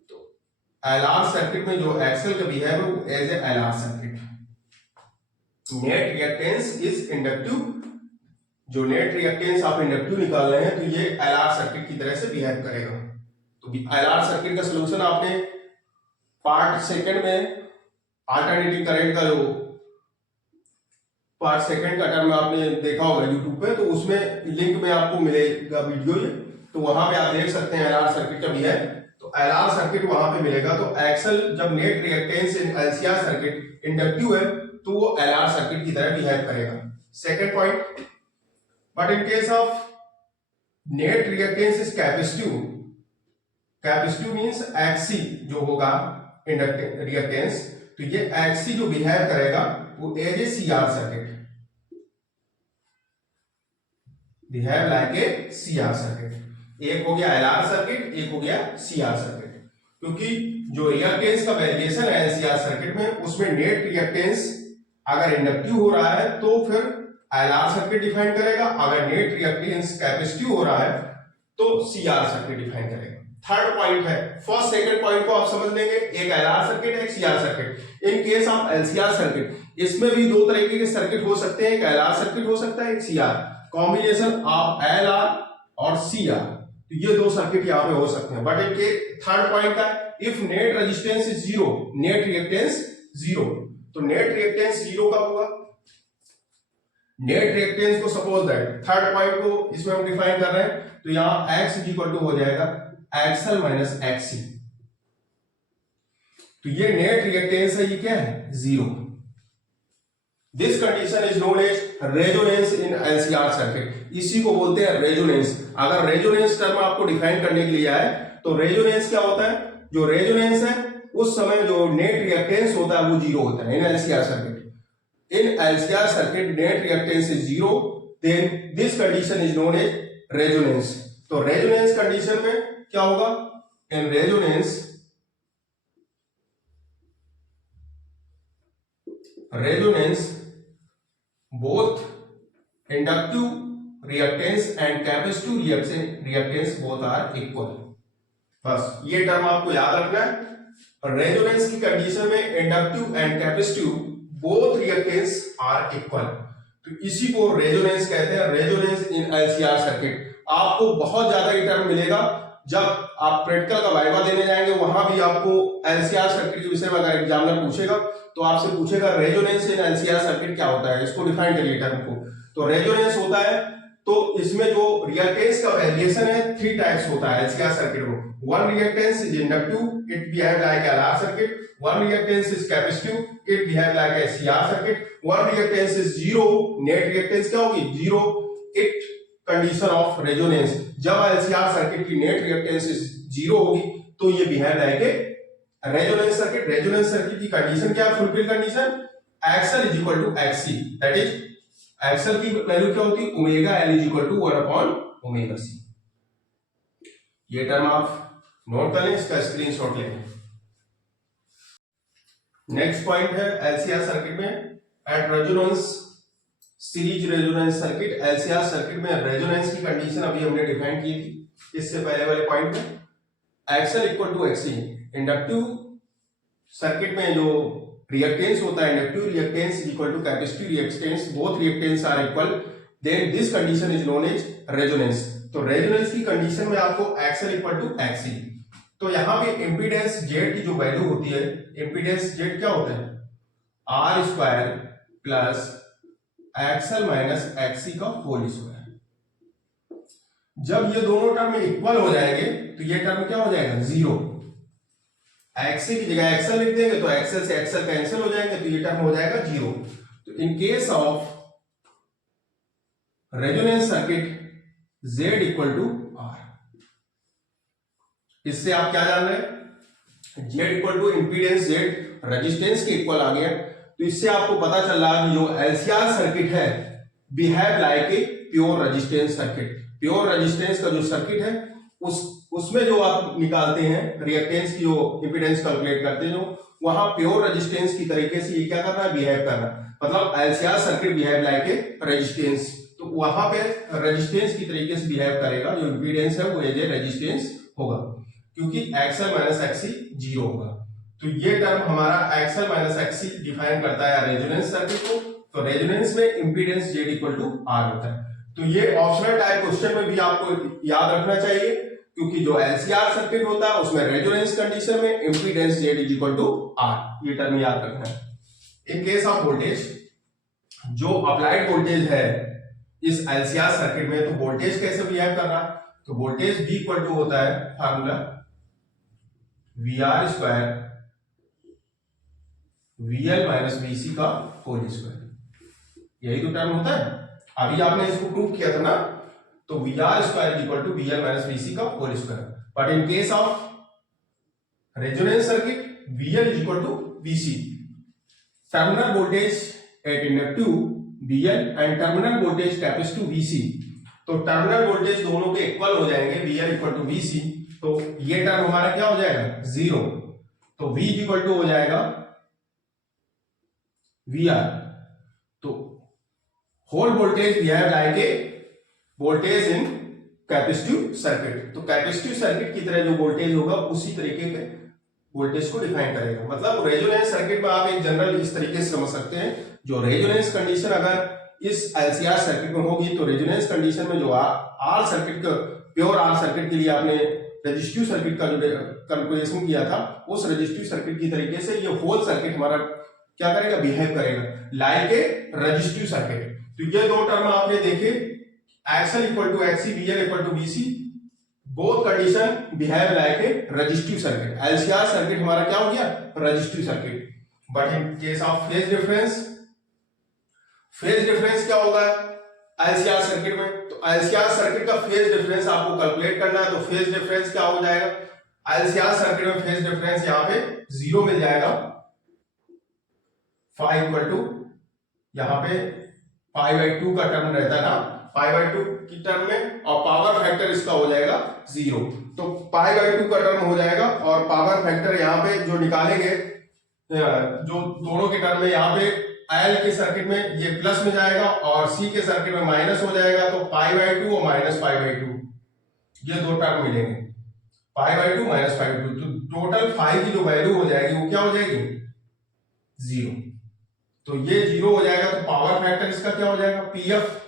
तो LR सर्किट में जो एक्सल का बिहेव है वो as a LR circuit. Net reactance is inductive, जो नेट रिएक्टेंस आप इंडक्टिव निकाल रहे हैं तो ये LR सर्किट की तरह से बिहेव करेगा। तो LR सर्किट का सलूशन आपने पार्ट सेकंड में अल्टरनेटिंग करंट का जो पार्ट सेकंड का टर्म आपने देखा होगा यूट्यूब पे, तो उसमें लिंक में आपको मिलेगा वीडियो ये, तो वहां पे आप देख सकते हैं LR सर्किट का बिहेव। तो LR सर्किट वहां पे मिलेगा। तो एक्सल जब net reactance in LCR circuit inductive है तो वो LR सर्किट की तरह बिहेव करेगा। Second point, but in case of net reactance is capacitive, capacitive means XC जो होगा इंडक्टेंस रिएक्टेंस, तो ये एक्सी जो बिहेव करेगा वो as a CR circuit, behave like a CR circuit. एक हो गया एलआर सर्किट, एक हो गया सीआर सर्किट, क्योंकि जो रिएक्टेंस का वेरिएशन है एलसीआर सर्किट में, उसमें नेट रिएक्टेंस अगर इंडक्टिव हो रहा है तो फिर एलआर सर्किट डिफाइन करेगा, अगर नेट रिएक्टेंस कैपेसिटिव हो रहा है तो सीआर सर्किट डिफाइन करेगा। थर्ड पॉइंट है, फर्स्ट सेकंड पॉइंट को आप समझ लेंगे, एक एलआर सर्किट है, एक CR circuit. In case of LCR circuit, इसमें भी दो तरीके के सर्किट हो सकते हैं, एक एलआर सर्किट हो सकता है, एक सीआर, कॉम्बिनेशन ऑफ एलआर और सीआर, तो ये दो सर्किट यहां पे हो सकते हैं। बट इनके थर्ड पॉइंट का, if net resistance is zero, net reactance zero, तो नेट रिएक्टेंस जीरो कब होगा? नेट रिएक्टेंस को सपोज दैट, थर्ड पॉइंट को इसमें हम डिफाइन कर रहे हैं, तो यहां x इक्वल टू हो जाएगा एक्सएल माइनस एक्सी, तो ये नेट रिएक्टेंस है, ये क्या है? Zero. This condition is known as resonance in LCR circuit, इसी को बोलते हैं रेजोनेंस। अगर रेजोनेंस टर्म आपको डिफाइन करने के लिए आए तो रेजोनेंस क्या होता है? जो रेजोनेंस है उस समय जो नेट रिएक्टेंस होता है वो जीरो होता है in LCR circuit. In LCR circuit net reactance is zero, then this condition is known as resonance. तो रेजोनेंस कंडीशन में क्या होगा? In resonance, both inductive reactance and capacitive reactance both are equal। बस ये term आपको याद रखना है। रेजोनेंस की कंडीशन में inductive and capacitive both reactance are equal, तो इसी को रेजोनेंस कहते हैं, रेजोनेंस इन एलसीआर सर्किट। आपको बहुत ज्यादा ये टर्म मिलेगा जब आप प्रैक्टिकल का वाइवा देने जाएंगे, वहां भी आपको एलसीआर सर्किट के विषय में अगर एग्जामिनर पूछेगा तो आपसे पूछेगा रेजोनेंस इन एलसीआर सर्किट क्या होता है, इसको डिफाइन करिए टर्म को। तो रेजोनेंस होता है, तो इसमें जो रिएक्टेंस का वेरिएशन है, थ्री टाइप्स होता है एलसीआर सर्किट को। One reactance is inductive, it behave like LR circuit. One reactance is capacitive, it behave like a CR circuit. One reactance is zero, net reactance क्या होगी? Zero. It condition of resonance, जब LCR circuit की net reactance zero होगी तो ये behave like a resonance circuit. Resonance circuit की condition क्या है? Fulfil condition, XL is equal to XC, that is XL की वैल्यू क्या होती है? Omega L is equal to 1/ओमेगा सी। ये टर्म आप नोट कर लें, इसका स्क्रीनशॉट लें। नेक्स्ट पॉइंट है एलसीआर सर्किट में at resonance, series resonance circuit. LCR circuit में रेजोनेंस की कंडीशन अभी हमने डिफाइन की थी इससे पहले वाले पॉइंट में, XL equal to XC. Inductive circuit में जो रिएक्टेंस होता है, inductive reactance is equal to capacitive reactance, both reactance are equal, then this condition is known as resonance. तो रेजोनेंस की कंडीशन में आपको एक्सएल इक्वल टू एक्ससी, तो यहां पे इंपीडेंस जेड की जो वैल्यू होती है, इंपीडेंस जेड क्या होता है? R square plus XL minus XC का होल स्क्वायर। जब ये दोनों टर्म इक्वल हो जाएंगे तो ये टर्म क्या हो जाएगा? जीरो। एक्ससी की जगह एक्सएल लिख देंगे तो एक्सएल से एक्सएल कैंसिल हो जाएंगे, तो ये टर्म हो जाएगा जीरो। तो in case of resonance circuit Z equal to R, इससे आप क्या जान रहे हैं? Z equal to impedance Z, resistance के इक्वल आ गया, तो इससे आपको पता चल रहा है कि जो एलसीआर सर्किट है behave like a pure resistance circuit. Pure resistance का जो सर्किट है उसमें जो आप निकालते हैं रिएक्टेंस की, जो इंपीडेंस कैलकुलेट करते हैं, जो वहां प्योर रेजिस्टेंस की तरीके से ये क्या कर रहा है? बिहेव कर रहा है। मतलब एलसीआर सर्किट बिहेव लाइक ए रेजिस्टेंस, तो वहां पे रेजिस्टेंस की तरीके से बिहेव करेगा, जो इंपीडेंस है वो एज ए रेजिस्टेंस होगा, क्योंकि एक्सएल माइनस एक्ससी जीरो होगा। तो ये टर्म हमारा एक्सएल माइनस एक्ससी डिफाइन करता है रेजोनेंस सर्किट को। तो रेजोनेंस में impedance Z equal to R होता है। तो ये ऑप्शनल टाइप क्वेश्चन में भी आपको याद रखना चाहिए, क्योंकि जो एलसीआर सर्किट होता है उसमें रेजोनेंस कंडीशन में impedance Z is equal to R, ये टर्म याद रखना है। इन केस ऑफ वोल्टेज, जो अप्लाइड वोल्टेज है इस एलसीआर सर्किट में, तो वोल्टेज कैसे बिहेव कर रहा है? तो वोल्टेज V इक्वल टू होता है formula VR square VL minus VC का होल स्क्वायर। यही तो टर्म होता है। अभी आपने इसको प्रूव किया था ना, तो V R square equal to V L minus V C का whole square. But in case of resonance circuit V L is equal to V C, terminal voltage at inductive V L and terminal voltage capacitive V C, तो terminal voltage दोनों के equal हो जाएंगे, V L equal to V C, तो ये term हमारा क्या हो जाएगा, जीरो। तो V इक्वल टू हो जाएगा वी आर, तो whole voltage we have like a voltage in capacitive circuit. तो कैपेसिटिव सर्किट की तरह जो वोल्टेज होगा उसी तरीके के वोल्टेज को डिफाइन करेगा। मतलब रेजोनेंस सर्किट में आप एक जनरल इस तरीके से समझ सकते हैं, जो रेजोनेंस कंडीशन अगर इस एलसीआर सर्किट में होगी, तो रेजोनेंस कंडीशन में जो आर सर्किट का, प्योर आर सर्किट के लिए आपने रेजिस्टिव सर्किट का जो कैलकुलेशन किया था, उस रेजिस्टिव सर्किट की तरीके से ये होल सर्किट हमारा क्या करेगा, बिहेव करेगा लाइक ए रेजिस्टिव सर्किट। तो ये दो टर्म आपने देखे, XL equal to XC, VL equal to VC, both condition behave like a resistive circuit. LCR circuit हमारा क्या हो गया, resistive circuit. But in case of phase difference, phase difference क्या होगा एलसीआर सर्किट में, तो एलसीआर सर्किट का phase difference आपको कैलकुलेट करना है। तो फेज डिफरेंस क्या हो जाएगा, एलसीआर सर्किट में फेज डिफरेंस यहां पे जीरो मिल जाएगा, फाइव इक्वल टू यहां पे पाई बाई टू का टर्म रहता है ना, पाई बाई टू की टर्म में, और पावर फैक्टर इसका हो जाएगा जीरो। तो पाई बाई टू का टर्म हो जाएगा, और पावर फैक्टर यहाँ पे जो निकालेंगे, जो दोनों के टर्म में यहाँ पे एल के सर्किट में ये प्लस में जाएगा और सी के सर्किट में माइनस हो जाएगा, तो पाई बाई टू और माइनस पाई बाई टू, ये दो टर्म मिलेंगे, पाई by to minus pi by to. तो टोटल फाइव की जो वैल्यू हो जाएगी वो क्या हो जाएगी, जीरो। तो ये जीरो हो जाएगा, तो पावर फैक्टर इसका क्या हो जाएगा, PF,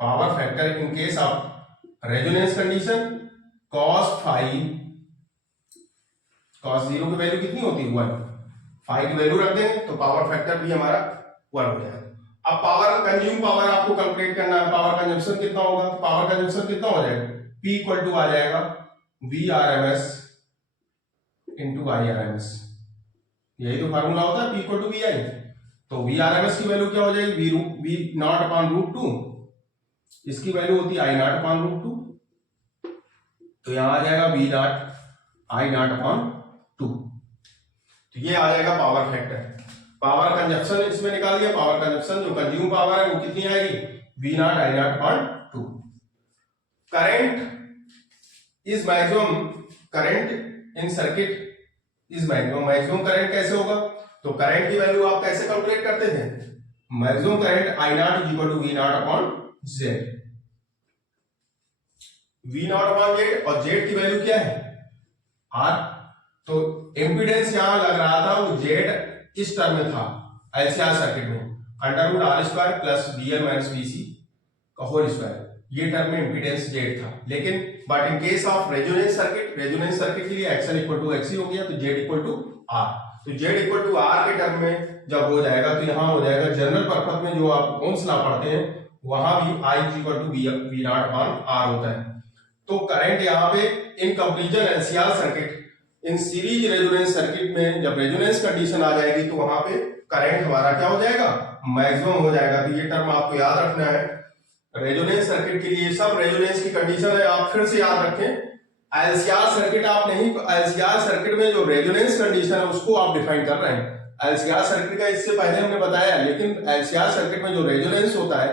power factor in case of resonance condition cos five, cos zero की वैल्यू कितनी होती है, 1, फाइव की वैल्यू रख देंगे तो पावर फैक्टर भी हमारा 1 हो जाएगा। अब पावर कंज्यूम पावर आपको कैलकुलेट करना है, पावर कंजम्पशन कितना होगा, पावर कंजम्पशन कितना हो जाएगा, P इक्वल टू आ जाएगा V R M S into I R M S, यही तो फार्मूला होता है, P equal to V I. तो वी आर एम एस की वैल्यू क्या हो जाएगी, V not upon root two, इसकी वैल्यू होती है I nought upon root two, तो यहां आ जाएगा V nought I nought upon two. तो ये आ जाएगा पावर फैक्टर। पावर कंजप्शन इसमें निकाल दिया, पावर कंजप्शन जो कंज्यूम पावर है वो कितनी आएगी, V nought I nought upon two. Current is maximum, current in circuit is maximum, maximum current कैसे होगा, तो करंट की वैल्यू आप कैसे कैलकुलेट करते थे, maximum current I nought is equal to V not upon Z, V not upon Z, और Z की वैल्यू क्या है, आर। तो इंपीडेंस यहां लग रहा था वो जेड इस टर्म में था एलसीआर सर्किट में, under root R square plus BL minus BC का होल स्क्वायर, ये टर्म में इंपीडेंस जेड था। लेकिन but in case of resonance circuit, resonance circuit के लिए एक्सएल इक्वल टू एक्ससी हो गया, तो जेड इक्वल टू आर। तो जेड इक्वल टू आर के टर्म में जब हो जाएगा तो यहां हो जाएगा जनरल पर्पस में जो आप ओम्स लॉ पढ़ते हैं वहां भी I equal to V not upon R होता है। तो करंट यहाँ पे in comparison LCR circuit, in series resonance circuit में जब रेजोनेंस कंडीशन आ जाएगी तो वहां पे करंट हमारा क्या हो जाएगा, मैक्सिमम हो जाएगा। तो ये टर्म आपको याद रखना है, रेजोनेंस सर्किट के लिए सब रेजोनेंस की कंडीशन है, आप फिर से याद रखें। एलसीआर सर्किट आप नहीं, एलसीआर सर्किट में जो रेजोनेंस कंडीशन है उसको आप डिफाइन कर रहे हैं। एलसीआर सर्किट का इससे पहले हमने बताया, लेकिन एलसीआर सर्किट में जो रेजोनेंस होता है,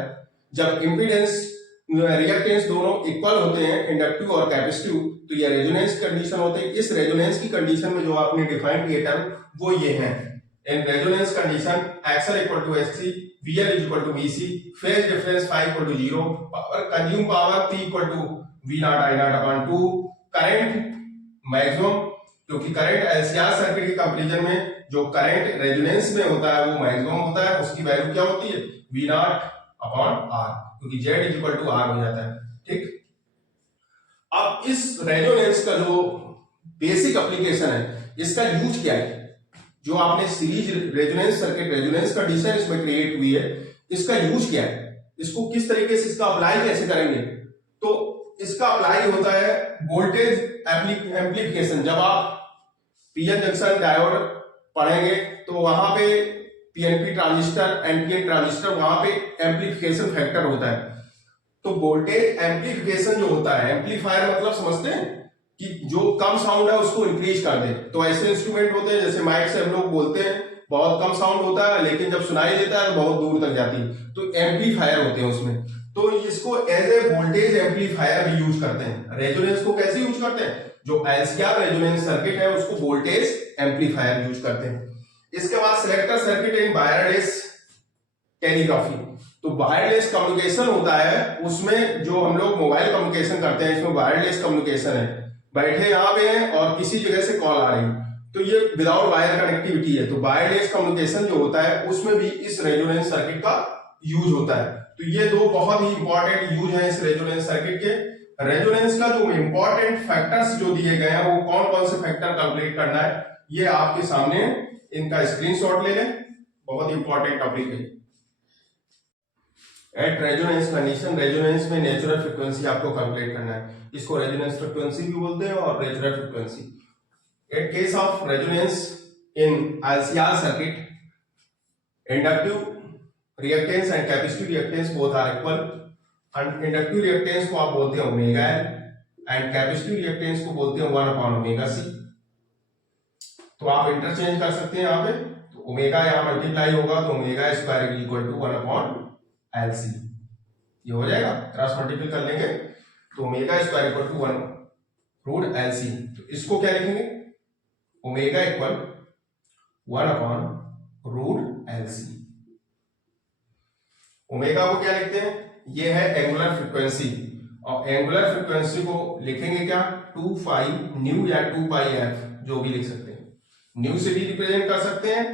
जब इंपीडेंस रिएक्टेंस दोनों इक्वल होते हैं, इंडक्टिव और कैपेसिटिव, तो ये रेजोनेंस कंडीशन होते हैं। इस रेजोनेंस की कंडीशन में जो आपने डिफाइन किए टर्म वो ये हैं, in resonance condition XL equal to XC, VL equal to VC, phase difference phi equal to zero, power consume power P equal to V nought I nought upon two, current maximum, क्योंकि current LCR circuit के comparison में जो current resonance में होता है वो maximum होता है, उसकी वैल्यू क्या होती है, वी नॉट अपॉन आर, क्योंकि Z is equal to R हो जाता है। ठीक, अब इस रेजोनेंस का जो बेसिक एप्लीकेशन है, इसका यूज क्या है, जो आपने series resonance circuit, resonance condition इसमें क्रिएट हुई है, इसका यूज क्या है, इसको किस तरीके से इसका अप्लाई कैसे करेंगे। तो इसका अप्लाई होता है वोल्टेज एम्प्लीफिकेशन। जब आप पीएन जंक्शन डायोड पढ़ेंगे तो वहां पे पीएनपी ट्रांजिस्टर, एनपीएन ट्रांजिस्टर, वहां पे एम्पलीफिकेशन फैक्टर होता है। तो वोल्टेज एम्पलीफिकेशन जो होता है, एम्पलीफायर मतलब समझते हैं कि जो कम साउंड है उसको इंक्रीज कर दे। तो ऐसे इंस्ट्रूमेंट होते हैं, जैसे माइक से हम लोग बोलते हैं, बहुत कम साउंड होता है लेकिन जब सुनाई देता है तो बहुत दूर तक जाती है, तो एम्पलीफायर होते हैं उसमें। तो इसको एज ए वोल्टेज एम्पलीफायर भी यूज करते हैं। रेजोनेंस को कैसे यूज करते हैं, जो एलसीआर रेजोनेंस सर्किट है उसको वोल्टेज एम्पलीफायर यूज करते हैं। इसके बाद selector circuit in wireless telegraphy. तो वायरलेस कम्युनिकेशन होता है, उसमें जो हम लोग मोबाइल कम्युनिकेशन करते हैं इसमें वायरलेस कम्युनिकेशन है, बैठे यहाँ पे हैं और किसी जगह से कॉल आ रही, तो ये विदाउट वायर कनेक्टिविटी है। तो वायरलेस कम्युनिकेशन जो होता है उसमें भी इस रेजोनेंस सर्किट का यूज होता है। तो ये दो बहुत ही इंपॉर्टेंट यूज है इस रेजोनेंस सर्किट के। रेजोनेंस का जो इंपॉर्टेंट फैक्टर्स जो दिए गए हैं वो कौन कौन से फैक्टर कैलकुलेट करना है, ये आपके सामने इनका स्क्रीनशॉट ले लें, बहुत इंपॉर्टेंट टॉपिक है। एट रेजोनेंस कंडीशन, रेजोनेंस में नेचुरल फ्रीक्वेंसी आपको कैलकुलेट करना है, इसको रेजोनेंस फ्रीक्वेंसी भी बोलते हैं और natural frequency. At case of resonance in LCR circuit, inductive reactance and capacitive reactance both are equal. And inductive reactance को आप बोलते हैं omega L and capacitive reactance को बोलते हैं 1/ओमेगा सी। तो आप इंटरचेंज कर सकते हैं यहाँ पे, तो ओमेगा यहाँ मल्टीप्लाई होगा तो omega square equal to 1/LC, ये हो जाएगा, क्रॉस मल्टीप्लाई कर लेंगे तो omega square equal to 1/LC। तो इसको क्या लिखेंगे, ओमेगा इक्वल 1/LC। ओमेगा को क्या लिखते हैं, ये है एंगुलर फ्रीक्वेंसी, और एंगुलर फ्रीक्वेंसी को लिखेंगे क्या, 2 पाई न्यू या 2 पाई एफ, जो भी लिख सकते हैं। न्यू से भी रिप्रेजेंट कर सकते हैं,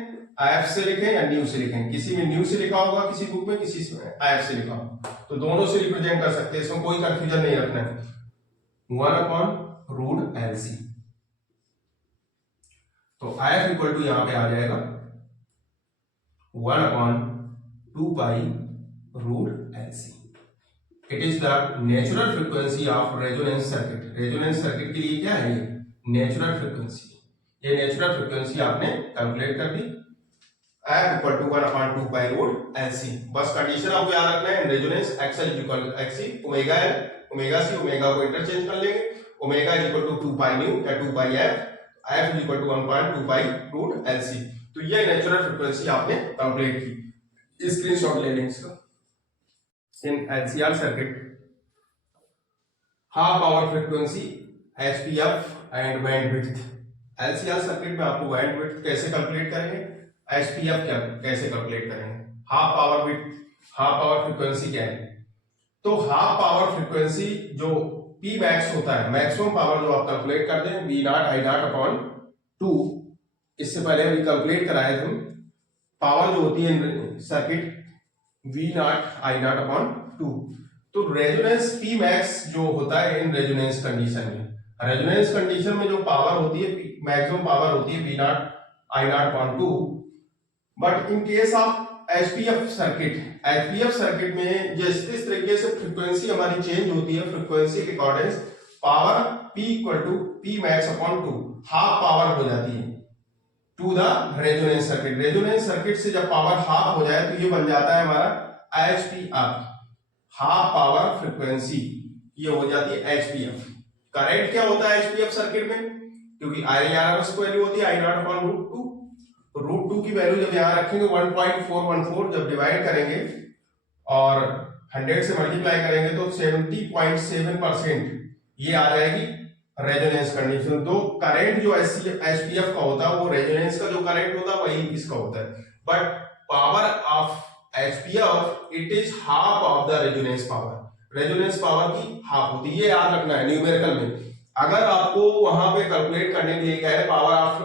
एफ से लिखें या न्यू से लिखें, किसी में न्यू से लिखा होगा किसी बुक में, किसी में एफ से लिखा होगा, तो दोनों से रिप्रेजेंट कर सकते हैं, इसमें कोई कंफ्यूजन नहीं रखना है। 1/LC। तो एफ इक्वल टू यहां पे आ जाएगा 1/2π√LC। It is the natural frequency of resonance circuit. Resonance circuit के लिए क्या है, ये नेचुरल फ्रीक्वेंसी, ये नेचुरल फ्रीक्वेंसी आपने कैलकुलेट कर दी, F इक्वल टू 1/2π√LC। बस कंडीशन आपको याद रखना है, resonance XL equal to XC, omega L, omega C, omega को इंटरचेंज कर लेंगे, omega equal to 2 pi nu या 2 pi F, F equal to 1/2π√LC। तो ये नेचुरल फ्रीक्वेंसी आपने कैलकुलेट की, स्क्रीनशॉट ले लें इसका। In LCR circuit, half power frequency, HPF and bandwidth. LCR circuit में आपको बैंडविड्थ कैसे कैलकुलेट करेंगे, HPF क्या कैसे कैलकुलेट करेंगे, half power width, half power frequency क्या है। तो हाफ पावर फ्रीक्वेंसी जो P मैक्स होता है, मैक्सिमम पावर जो आप कैलकुलेट करते हैं, V0I0/2, इससे पहले अभी कैलकुलेट कराए थे, पावर जो होती है सर्किट V0I0/2। तो रेजोनेंस P मैक्स जो होता है इन रेजोनेंस कंडीशन में, रेजोनेंस कंडीशन में जो पावर होती है, मैक्सिमम पावर होती है V0I0/2। But in case of HPF circuit में जिस तरीके से फ्रीक्वेंसी हमारी चेंज होती है, फ्रीक्वेंसी के according power P equal to P मैक्स/2, हाफ पावर हो जाती है to the resonance circuit. Resonance circuit से जब पावर हाफ हो जाए तो ये बन जाता है हमारा HPF, हाफ पावर फ्रीक्वेंसी, ये हो जाती है HPF। करंट क्या होता है HPF सर्किट में, क्योंकि IRMS वैल्यू होती है I0/√2, √2 की वैल्यू जब यहां रखेंगे 1.414, जब डिवाइड करेंगे और 100 से मल्टीप्लाई करेंगे तो 70.7% ये आ जाएगी रेजोनेंस कंडीशन। तो करंट जो HPF का होता है वो रेजोनेंस का जो करंट होता है वही इसका होता है, but power of HPF it is half of the resonance power, resonance power की हाफ होती है, ये याद रखना है न्यूमेरिकल में। अगर आपको वहां पे कैलकुलेट करने के लिए क्या है, power of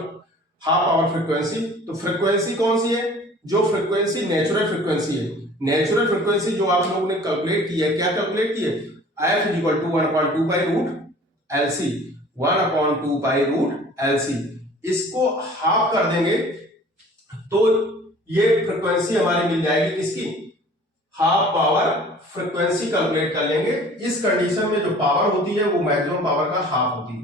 half power frequency, तो फ्रीक्वेंसी कौन सी है, जो फ्रीक्वेंसी नेचुरल फ्रीक्वेंसी है, नेचुरल फ्रीक्वेंसी जो आप लोगों ने कैलकुलेट की है, क्या कैलकुलेट की है, F equal to 1/2π√LC, 1/2π√LC, इसको हाफ कर देंगे तो ये फ्रीक्वेंसी हमारी मिल जाएगी किसकी, हाफ पावर फ्रीक्वेंसी कैलकुलेट कर लेंगे। इस कंडीशन में जो पावर होती है वो मैक्सिमम पावर का हाफ होती है।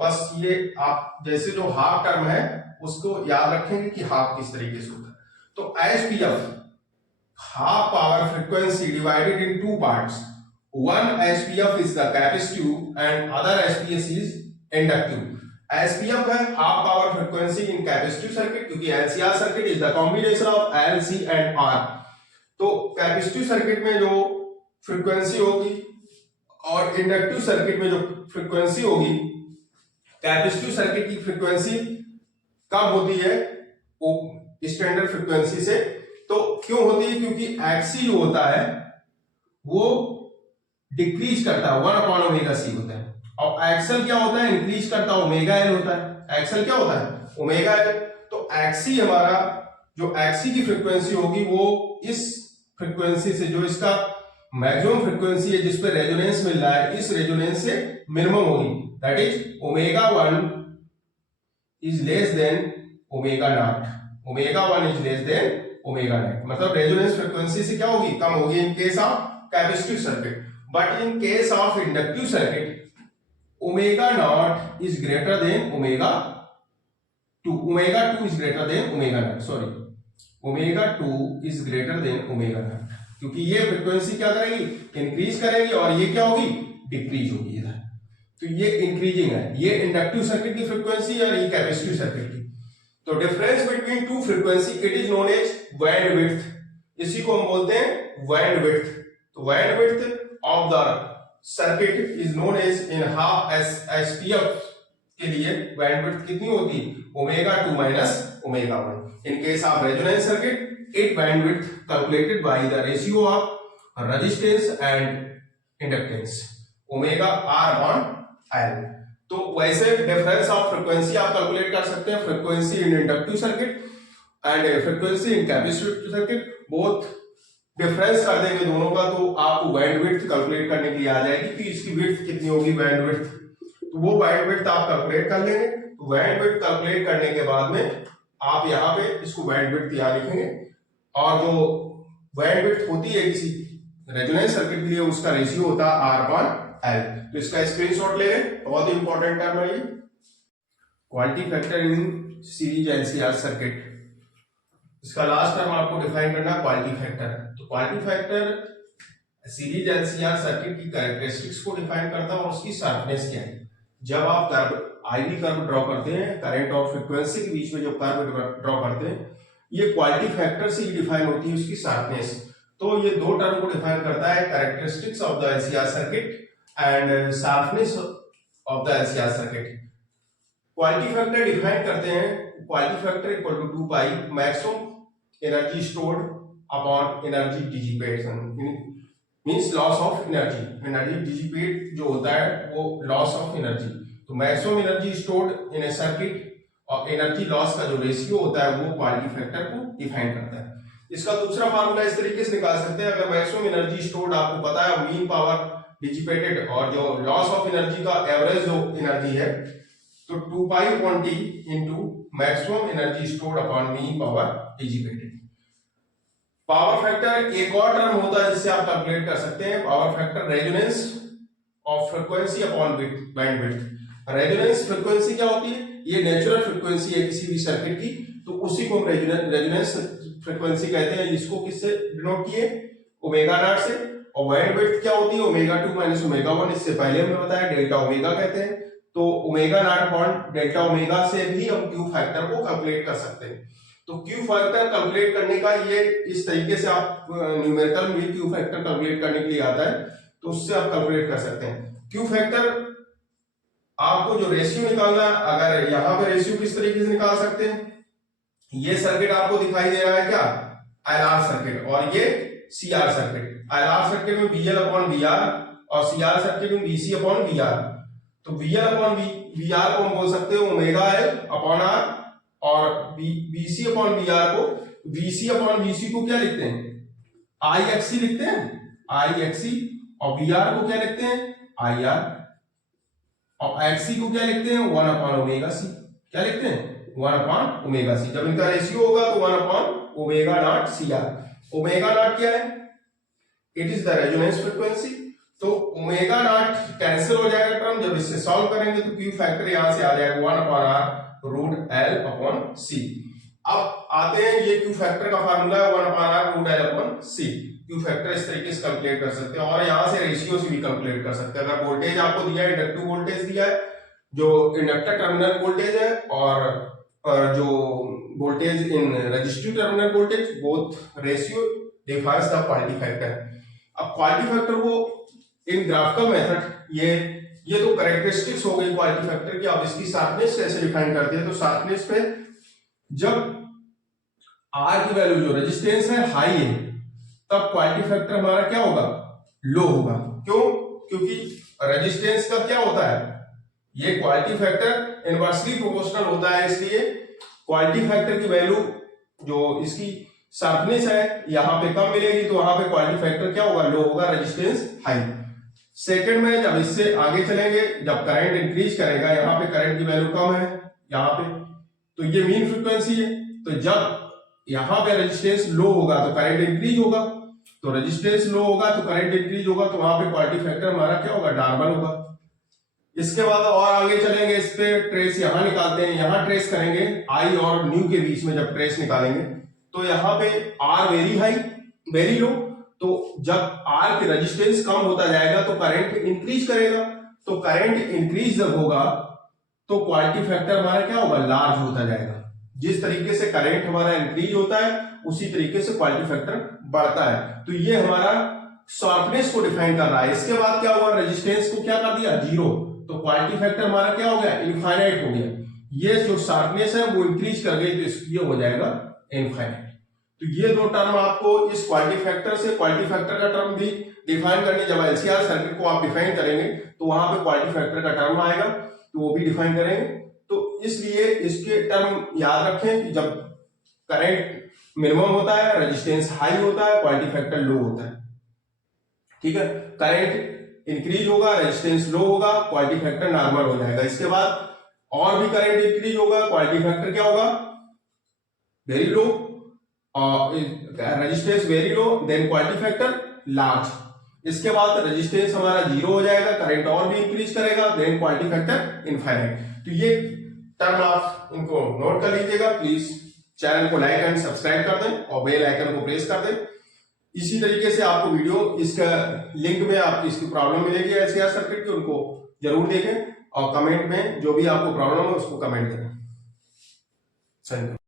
बस ये आप जैसे जो हाफ टर्म है उसको याद रखेंगे कि हाफ किस तरीके से होता है। तो SPF half power frequency divided in two parts. One SPF is the capacitive and other SPF is inductive. SPF है half power frequency in capacitive circuit, क्योंकि LCR circuit is the combination of L, C and R. तो capacitive circuit में जो frequency होगी और inductive circuit में जो frequency होगी, कैपेसिटिव सर्किट की फ्रीक्वेंसी कब होती है स्टैंडर्ड फ्रीक्वेंसी से, तो क्यों होती है, क्योंकि एक्सी जो होता है वो डिक्रीज करता है, 1/ओमेगा c होता है, और एक्सएल क्या होता है, इंक्रीज करता है, ओमेगा एल होता है। एक्सएल क्या होता है, ओमेगा एल। तो एक्सी हमारा जो एक्सी की फ्रीक्वेंसी होगी वो इस फ्रीक्वेंसी से, जो इसका मैक्सिमम फ्रीक्वेंसी है जिस पे रेजोनेंस मिल रहा है, इस रेजोनेंस से मिनिमम होगी, that is omega 1 is less than omega naught. Omega 1 is less than omega naught, मतलब रेजोनेंस फ्रीक्वेंसी से क्या होगी, कम होगी इन case of capacitive circuit. But in case of inductive circuit omega naught is greater than omega 2, omega 2 is greater than omega naught, sorry omega 2 is greater than omega naught, क्योंकि ये frequency क्या करेगी, increase करेगी, और ये क्या होगी, decrease होगी इधर। तो ये इंक्रीजिंग है, ये इंडक्टिव सर्किट की फ्रीक्वेंसी और ये कैपेसिटिव सर्किट की। तो difference between two frequency it is known as bandwidth, इसी को हम बोलते हैं बैंडविड्थ। तो bandwidth of the circuit is known as in half SPF के लिए बैंडविड्थ कितनी होती है, omega 2 minus omega 1। In case of resonance circuit, its bandwidth calculated by the ratio of resistance and inductance, omega R upon L। तो वैसे difference of frequency आप calculate कर सकते हैं, frequency in inductive circuit and frequency in capacitive circuit, both difference कर देंगे दोनों का, तो आपको बैंडविड्थ कैलकुलेट करने के लिए आ जाएगी कि इसकी विड्थ कितनी होगी बैंडविड्थ, तो वो बैंडविड्थ आप कैलकुलेट कर लेंगे। तो बैंडविड्थ कैलकुलेट करने के बाद में आप यहाँ पे इसको बैंडविड्थ यहाँ लिखेंगे, और जो बैंडविड्थ होती है किसी रेजोनेंस सर्किट के लिए उसका रेशियो होता है R/L। तो इसका स्क्रीनशॉट ले लें, बहुत ही इंपॉर्टेंट टर्म है ये। Quality factor in series LCR circuit, इसका लास्ट टर्म आपको डिफाइन करना है क्वालिटी फैक्टर। तो quality factor series LCR circuit की कैरेक्टरिस्टिक्स को डिफाइन करता है और उसकी शार्पनेस क्या है। जब आप आईवी कर्व ड्रॉ करते हैं, करंट और फ्रीक्वेंसी के बीच में जो कर्व ड्रॉ करते हैं, ये क्वालिटी फैक्टर से ही डिफाइन होती है उसकी शार्पनेस। तो ये दो टर्म को डिफाइन करता है, characteristics of the LCR circuit and sharpness of the LCR circuit. Quality factor define करते हैं, quality factor equal to 2 pi maximum energy stored upon energy dissipation, means loss of energy. Energy dissipate जो होता है वो loss of energy. तो maximum energy stored in a circuit और energy loss का जो रेशियो होता है वो क्वालिटी फैक्टर को डिफाइन करता है। इसका दूसरा फार्मूला इस तरीके से निकाल सकते हैं, अगर मैक्सिमम एनर्जी स्टोर्ड आपको पता है मीन पावर डिसिपेटेड और जो लॉस ऑफ एनर्जी का एवरेज जो एनर्जी है, तो 2 pi upon T into maximum energy stored upon mean power dissipated. Power factor एक और टर्म होता है जिससे आप कैलकुलेट कर सकते हैं, power factor resonance of frequency upon bandwidth. Resonance frequency क्या होती है, ये नेचुरल फ्रीक्वेंसी है किसी भी सर्किट की, तो उसी को हम रेजोनेंस फ्रीक्वेंसी कहते हैं, जिसको किससे डिनोट किए, ओमेगा नॉट से। और बैंडविड्थ क्या होती है, ओमेगा 2 माइनस ओमेगा 1, इससे पहले हमने बताया डेल्टा ओमेगा कहते हैं। तो omega not upon delta omega से भी हम क्यू फैक्टर को कैलकुलेट कर सकते हैं। तो क्यू फैक्टर कैलकुलेट करने का ये इस तरीके से आप न्यूमेरिकल में क्यू फैक्टर कैलकुलेट करने के लिए आता है, तो उससे आप कैलकुलेट कर सकते हैं। क्यू फैक्टर आपको जो रेशियो निकालना है, अगर यहां पे रेशियो किस तरीके से निकाल सकते हैं, ये सर्किट आपको दिखाई दे रहा है क्या, एलआर सर्किट, और ये सीआर सर्किट। एलआर सर्किट में बीएल अपॉन बीआर और सीआर सर्किट में बीसी अपॉन बीआर। तो बीएल अपॉन बीआर को हम बोल सकते हैं ओमेगा एल अपॉन आर, और बीसी अपॉन बीआर को, बीसी अपॉन बीसी को क्या लिखते हैं, आई एक्सी लिखते हैं, आई एक्सी, और बीआर को क्या लिखते हैं, आई आर, और एक्सी को क्या लिखते हैं, 1 अपॉन ओमेगा सी। क्या लिखते हैं, 1 अपॉन ओमेगा सी। जब इनका रेशियो होगा तो 1 upon omega nought C R. Omega nought क्या है, it is the resonance frequency. तो ओमेगा नॉट कैंसिल हो जाएगा टर्म, जब इससे सॉल्व करेंगे तो क्यू फैक्टर यहां से आ जाएगा 1 upon R root L upon C. अब आते हैं, ये क्यू फैक्टर का फार्मूला है 1/r√L/C। क्यू फैक्टर इस तरीके से कैलकुलेट कर सकते हैं, और यहां से रेशियो से भी कैलकुलेट कर सकते हैं। अगर वोल्टेज आपको दिया है, इंडक्टिव वोल्टेज दिया है, जो इंडक्टर टर्मिनल वोल्टेज है, और जो voltage in resistive terminal voltage, both ratio defines the quality factor. अब क्वालिटी फैक्टर को इन ग्राफिकल मेथड, ये तो कैरेक्टरिस्टिक्स हो गई क्वालिटी फैक्टर की। अब इसकी शार्पनेस कैसे डिफाइन करते हैं, तो शार्पनेस पे जब R की वैल्यू, जो रेजिस्टेंस है, हाई है, तब क्वालिटी फैक्टर हमारा क्या होगा, लो होगा। क्यों? क्योंकि रेजिस्टेंस का क्या होता है, ये क्वालिटी फैक्टर इनवर्सली प्रोपोर्शनल होता है, इसलिए क्वालिटी फैक्टर की वैल्यू, जो इसकी शार्पनेस है, यहां पे कम मिलेगी, तो वहां पे क्वालिटी फैक्टर क्या होगा, लो होगा, रेजिस्टेंस हाई। सेकंड में जब इससे आगे चलेंगे, जब करंट इंक्रीज करेगा, यहाँ पे करंट की वैल्यू कम है यहाँ पे, तो ये मीन फ्रीक्वेंसी है, तो जब यहाँ पे रेजिस्टेंस लो होगा तो करंट इंक्रीज होगा, तो रेजिस्टेंस लो होगा तो करंट इंक्रीज होगा, तो वहां पे क्वालिटी फैक्टर हमारा क्या होगा, नॉर्मल होगा। इसके बाद और आगे चलेंगे, इस पे ट्रेस यहां निकालते हैं, यहां ट्रेस करेंगे आई और न्यू के बीच में, जब ट्रेस निकालेंगे तो यहाँ पे R very high very low, तो जब आर की रेजिस्टेंस कम होता जाएगा तो करंट इंक्रीज करेगा, तो करंट इंक्रीज जब होगा तो क्वालिटी फैक्टर हमारा क्या होगा, लार्ज होता जाएगा। जिस तरीके से करंट हमारा इंक्रीज होता है, उसी तरीके से क्वालिटी फैक्टर बढ़ता है। तो ये हमारा शार्पनेस को डिफाइन कर रहा है। इसके बाद क्या हुआ, रेजिस्टेंस को क्या कर दिया, जीरो, तो क्वालिटी फैक्टर हमारा क्या हो गया, इनफाइनाइट हो गया। ये जो शार्पनेस है वो इंक्रीज कर गई, तो ये हो जाएगा इनफाइनाइट। तो ये दो टर्म आपको इस क्वालिटी फैक्टर से, क्वालिटी फैक्टर का टर्म भी डिफाइन करने, जब एलसीआर सर्किट को आप डिफाइन करेंगे तो वहां पे क्वालिटी फैक्टर का टर्म आएगा, तो वो भी डिफाइन करेंगे। तो इसलिए इसके टर्म याद रखें कि जब करंट मिनिमम होता है, रेजिस्टेंस हाई होता है, क्वालिटी फैक्टर लो होता है। ठीक है, करंट इंक्रीज होगा, रेजिस्टेंस लो होगा, क्वालिटी फैक्टर नॉर्मल हो जाएगा। इसके बाद और भी करंट इंक्रीज होगा, क्वालिटी फैक्टर क्या होगा, very low, resistance very low, then quality factor large. इसके बाद रेजिस्टेंस हमारा जीरो हो जाएगा, करंट और भी इंक्रीज करेगा, देन क्वालिटी फैक्टर इनफाइनाइट। तो ये टर्म आप इनको नोट कर लीजिएगा। प्लीज चैनल को लाइक एंड सब्सक्राइब कर दें और बेल आइकन को प्रेस कर दें। इसी तरीके से आपको वीडियो, इसका लिंक में आपकी इसकी प्रॉब्लम मिलेगी एलसीआर सर्किट की, उनको जरूर देखें और कमेंट में जो भी आपको प्रॉब्लम है उसको कमेंट करें। Thank you.